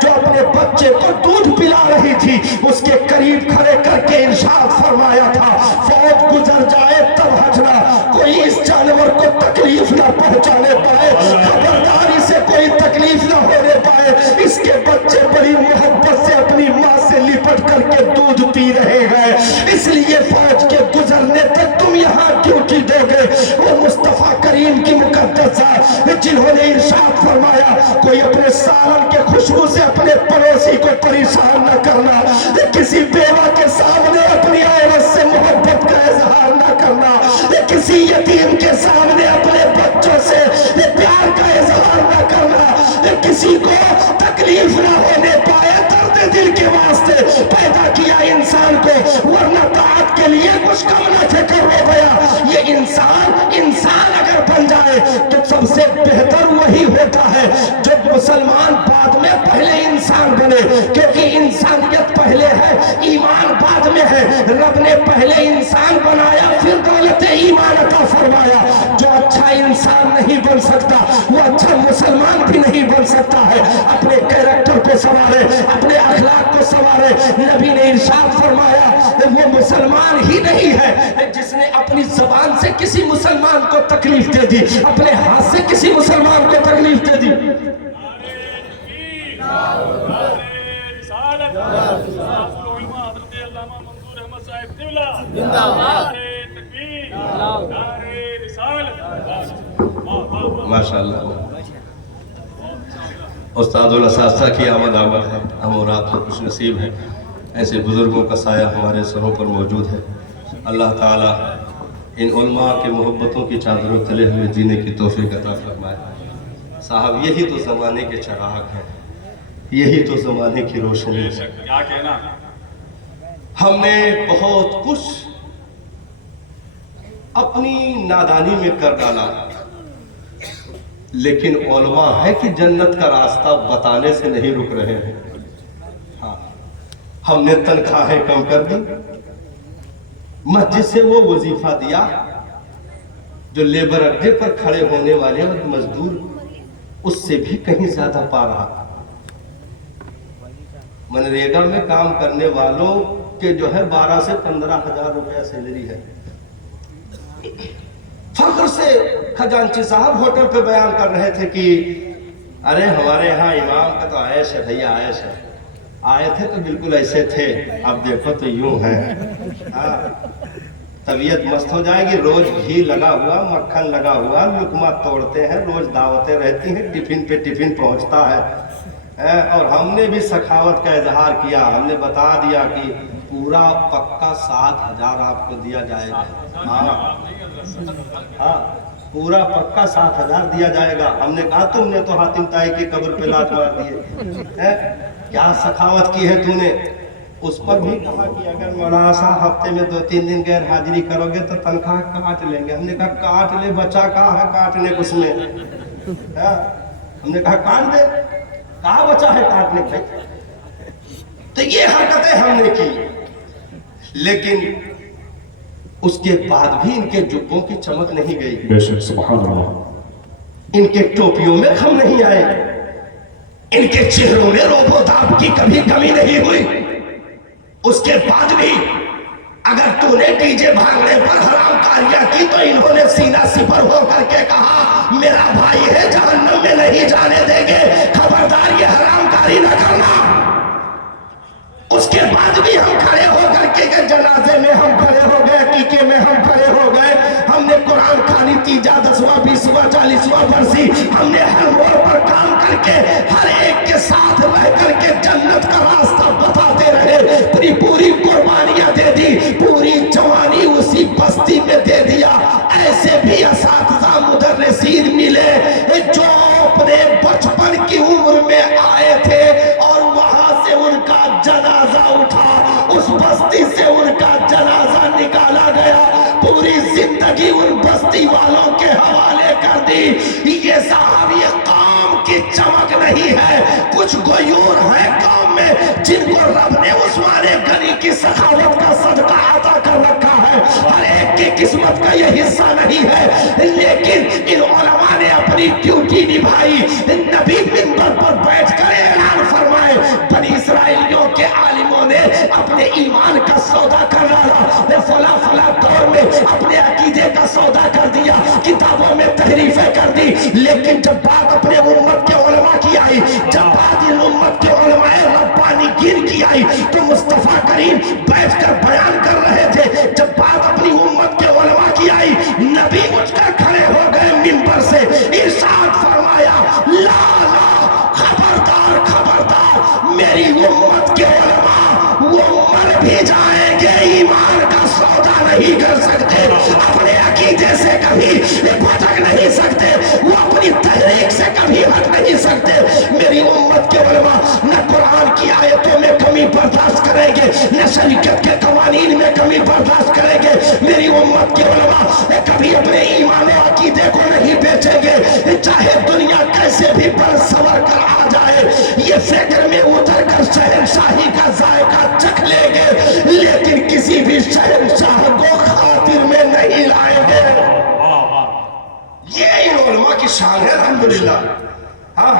جو اپنے بچے کو دودھ پلا رہی تھی، اس کے قریب کھڑے کر کے ارشاد فرمایا تھا فوج گزر جائے تب ہٹنا، کوئی اس جانور کو تکلیف نہ پہنچانے پائے، خبرداری سے کوئی تکلیف نہ ہونے پائے، اس کے بچے بڑی محبت سے اپنی ماں سے لپٹ کر کے دودھ پی رہے ہیں، اس لیے فوج کے گزرنے फरमाया कोई अपने सालन के खुशबू से अपने पड़ोसी को परेशान न करना, किसी बेवा के सामने अपनी औरत से मोहब्बत का इजहार न करना, किसी यतीम के सामने अपने बच्चों से प्यार का इजहार न करना, किसी को तकलीफ न होने पाए दर्द दिल के वास्ते पैदा किया इंसान को, वरना ताकत के लिए कुछ कम न थे कर हो गया। ये इंसान अगर बन जाए तो सबसे बेहतर वही होता है जो मुसलमान बाद में पहले इंसान बने, क्योंकि इंसानियत पहले है, ईमान बाद में है। रब ने पहले इंसान बनाया फिर दौलत ईमान अता फरमाया। जो अच्छा इंसान नहीं बन सकता वो अच्छा मुसलमान भी नहीं बन सकता है। अपने कैरेक्टर को संवारे, अपने अखलाक को संवारे। नबी ने इरशाद फरमाया वो मुसलमान ही नहीं है जिसने अपनी जबान से किसी मुसलमान को तकलीफ दे दी, अपने हाथ से किसी मुसलमान को तकलीफ दे दी। माशाअल्लाह उस्तादुल असातिज़ा की आमद है। हम और आप खुश नसीब हैं, ऐसे बुजुर्गों का साया हमारे सरों पर मौजूद है। अल्लाह ताला इन उलमा के मोहब्बतों की चादरों तले हुए जीने की तौफीक अता फरमाए। साहब यही तो ज़माने के चिराग हैं, यही तो ज़माने की रोशनी है। क्या कहना, हमने बहुत कुछ अपनी नादानी में कर डाला, लेकिन उलमा है कि जन्नत का रास्ता बताने से नहीं रुक रहे हैं। हाँ, हमने तनख्वाहें कम कर दी, मस्जिद से वो वजीफा दिया जो लेबर अड्डे पर खड़े होने वाले और मजदूर उससे भी कहीं ज्यादा पा रहा। मनरेगा में काम करने वालों के जो है 12 से 15 हजार रुपया सैलरी है। फख्र से खजांची साहब होटल पे बयान कर रहे थे कि अरे हमारे यहाँ इमाम का तो आयश है भैया, आयश है। आए थे तो बिल्कुल ऐसे थे, अब देखो तो यूं है। हाँ, तबीयत मस्त हो जाएगी। रोज घी लगा हुआ, मक्खन लगा हुआ, लुकमा तोड़ते हैं, रोज दावतें रहती हैं, टिफिन पे टिफिन पहुंचता है। और हमने भी सखावत का इजहार किया, हमने बता दिया कि पूरा पक्का 7,000 आपको दिया जाएगा। हाँ, पूरा पक्का 7,000 दिया जाएगा। हमने कहा तुमने तो हातिम ताई की कब्र पे लात मार दिए, क्या सखावत की है तूने। उस पर भी कहा कि अगर मौलाना हफ्ते में 2-3 दिन गैर हाजिरी करोगे तो तनख्वाह काट लेंगे। हमने कहा काट ले, बचा कहाँ है काटने को उसमें। हमने कहा काट दे, कहाँ बचा है काटने को। तो ये हरकतें हमने की, लेकिन उसके बाद भी इनके जुब्बों की चमक नहीं गई, बेशक सुभान अल्लाह। इनके टोपियों में खम नहीं आए, इनके चेहरों में रोबोताब की कभी कमी नहीं हुई। उसके बाद भी अगर तूने डीजे भागने पर हराम कारियां की तो इन्होंने सीना सिपर होकर के कहा मेरा भाई है, जहन्नम में नहीं जाने देंगे, खबरदार ये हराम कारी न करना। उसके बाद भी हम खड़े होकर के जनाजे में हम खड़े हो गए, टीके में हम खड़े हो गए। हमने कुरान खानी 3, 10वां, 20वां, 40वां बरसी हमने हर मोड़ पर काम करके हर एक के साथ रह करके जन्नत का रास्ता बताते रहे। अपनी पूरी कुर्बानियां दे दी, पूरी जवानी उसी बस्ती में दे दिया। ऐसे भी असातिज़ा मुदर्रिसीन मिले जो अपने बचपन की उम्र में आए थे और वहां से उनका जनाजा उठा, उस बस्ती से उनका जनाजा निकाला गया, पूरी जिंदगी उन बस्ती वालों के हवाले कर दी। ये साहब ये काम की चमक नहीं है, कुछ गयूर है काम में जिनको रब ने उस्माने गनी की सखावत का सदका अता कर रखा है। हर एक की किस्मत का ये हिस्सा नहीं है, लेकिन इन उलमा ने अपनी ड्यूटी निभाई। नबी मिंबर पर बैठकर ऐलान फरमाए, बनी इस्राइलियों के आलिमों ने अपने ईमान का सौदा कर डाला, फला फला दौर में अपने अकीदे का सौदा कर दिया, किताबों में तहरीफें कर दी। लेकिन जब बात अपने उम्मत के उलमा की आई, जब बात इन उम्मत के उलमाए रब्बानी गिर की आई, तो मुस्तफा करीम बैठकर बयान कर रहे थे। जब बात अपनी उम्मत के उलमा की आई, नबी उठकर खड़े हो गए मिंबर से, इरशाद फरमाया ला मर भी जाएंगे ईमान का सौदा नहीं कर सकते, अपने अकीदे से कभी भटक नहीं सकते, वो अपनी तहरीक से कभी हट नहीं सकते। मेरी उम्मत के उलमा न कुरान की आयतों में कमी बर्दाश्त करेंगे, न शरीयत के कवानीन में कमी बर्दाश्त करेंगे। मेरी उम्मत के उलमा कभी अपने ईमान और अकीदे को नहीं बेचेंगे, चाहे दुनिया कैसे भी बरसवर कर आ जाए। ये फिक्र में उतर कर शहंशाही का जायका चख लेंगे, लेकिन किसी भी शहंशाह को खातिर में नहीं लाएंगे। ये इन उलमा की शान है अल्हम्दुलिल्लाह। हाँ,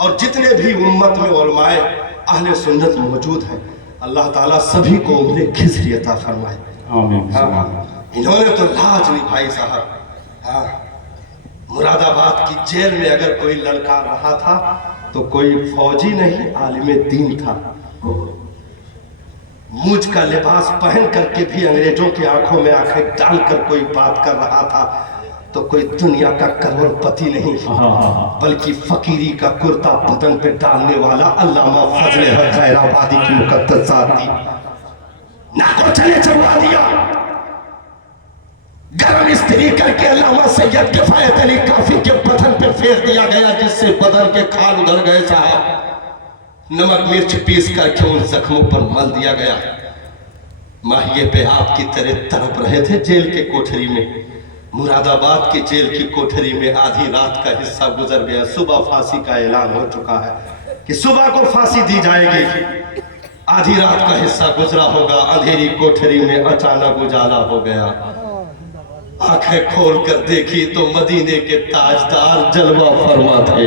और जितने भी उम्मत में उलमाए अहले सुन्नत मौजूद हैं, अल्लाह ताला सभी को उम्र खिज़री अता फरमाए। आमीन। हाँ, इन्होंने तो लाज निभाई साहब। हाँ, मुरादाबाद की जेल में अगर कोई लड़का रहा था तो कोई फौजी नहीं, आलिम दीन था। मूंछ का लिबास पहन करके भी अंग्रेजों की आंखों में आंखें डालकर कोई बात कर रहा था तो कोई दुनिया का करोड़पति नहीं, बल्कि फकीरी का कुर्ता बदन पे डालने वाला अल्लामा फजले खैराबादी की मुकद्दस जात थी। ना को चले चलवा दिया, गरम इस्त्री करके अल्लामा सैयद किफायत अली काफी के बदन पे फेर दिया गया, जिससे बदन के खाल उधर गए साहब। नमक मिर्च पीस करके उन जख्मों पर मल दिया गया। माहिए पे आपकी तरह तड़प रहे थे जेल के कोठरी में। मुरादाबाद की जेल की कोठरी में आधी रात का हिस्सा गुजर गया। सुबह फांसी का ऐलान हो चुका है कि सुबह को फांसी दी जाएगी। आधी रात का हिस्सा गुजरा होगा, अंधेरी कोठरी में अचानक उजाला हो गया। आंखें खोल कर देखी तो मदीने के ताजदार जलवा फरमा थे।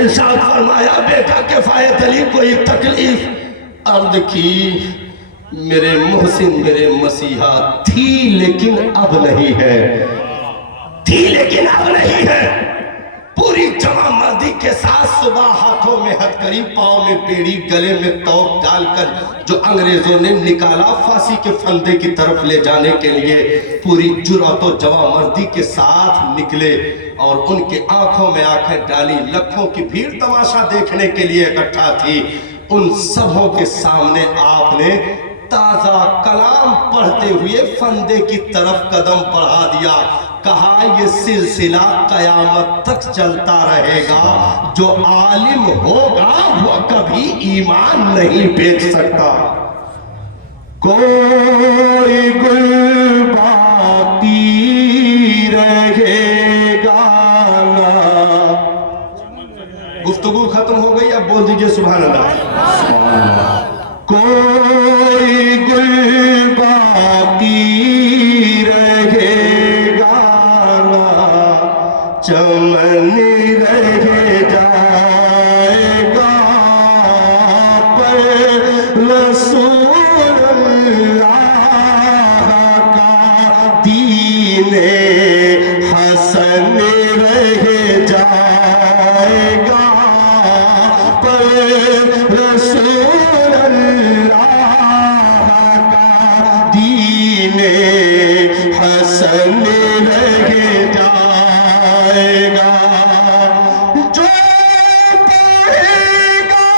इरशाद फरमाया, बेटा किफायत अली कोई तकलीफ? अर्ज की, मेरे मोहसिन मेरे मसीहा, थी लेकिन अब नहीं है, थी लेकिन अब नहीं है। पूरी जमा मर्दी के साथ सुबह हाथों में हथकड़ी, पांव में बेड़ी, गले में तौक डालकर जो अंग्रेजों ने निकाला फांसी के फंदे की तरफ ले जाने के लिए, पूरी जुर्अत और जमा मर्दी के साथ निकले और उनके आंखों में आंखें डाली। लाखों की भीड़ तमाशा देखने के लिए इकट्ठा थी। उन सबों के सामने आपने ताजा कलाम पढ़ते हुए फंदे की तरफ कदम बढ़ा दिया। कहा, ये सिलसिला कयामत तक चलता रहेगा, जो आलिम होगा वो कभी ईमान नहीं बेच सकता। कोई गुल बाकी रहेगा ना। गुफ्तगू खत्म हो गई, अब बोल दीजिए सुभान अल्लाह। कोई गुल बाकी रहेगा ना, चमन रह जाएगा पर रसूल अल्लाह का दीने हसन रह जाएगा पर रसूल अल्लाह का दीने हसन रह जाएगा। जो पढ़ेगा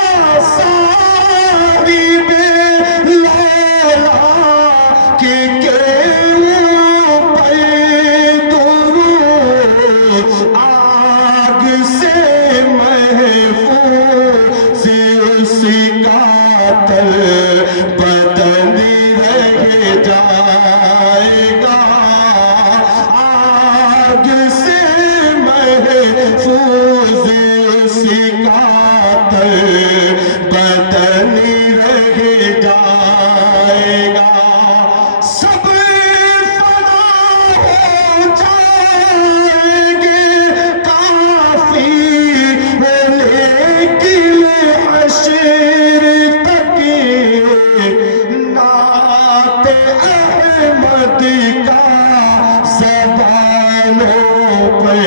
साहिब लौला के ऊपर दुरूद, आग से महफूज उसका बदन रह जाएगा। आग से महफूज उसका बदन रह जाएगा। सब फना हो जाएंगे काफी, लेकिन हश्र तक नात अहमद का ज़बानों पे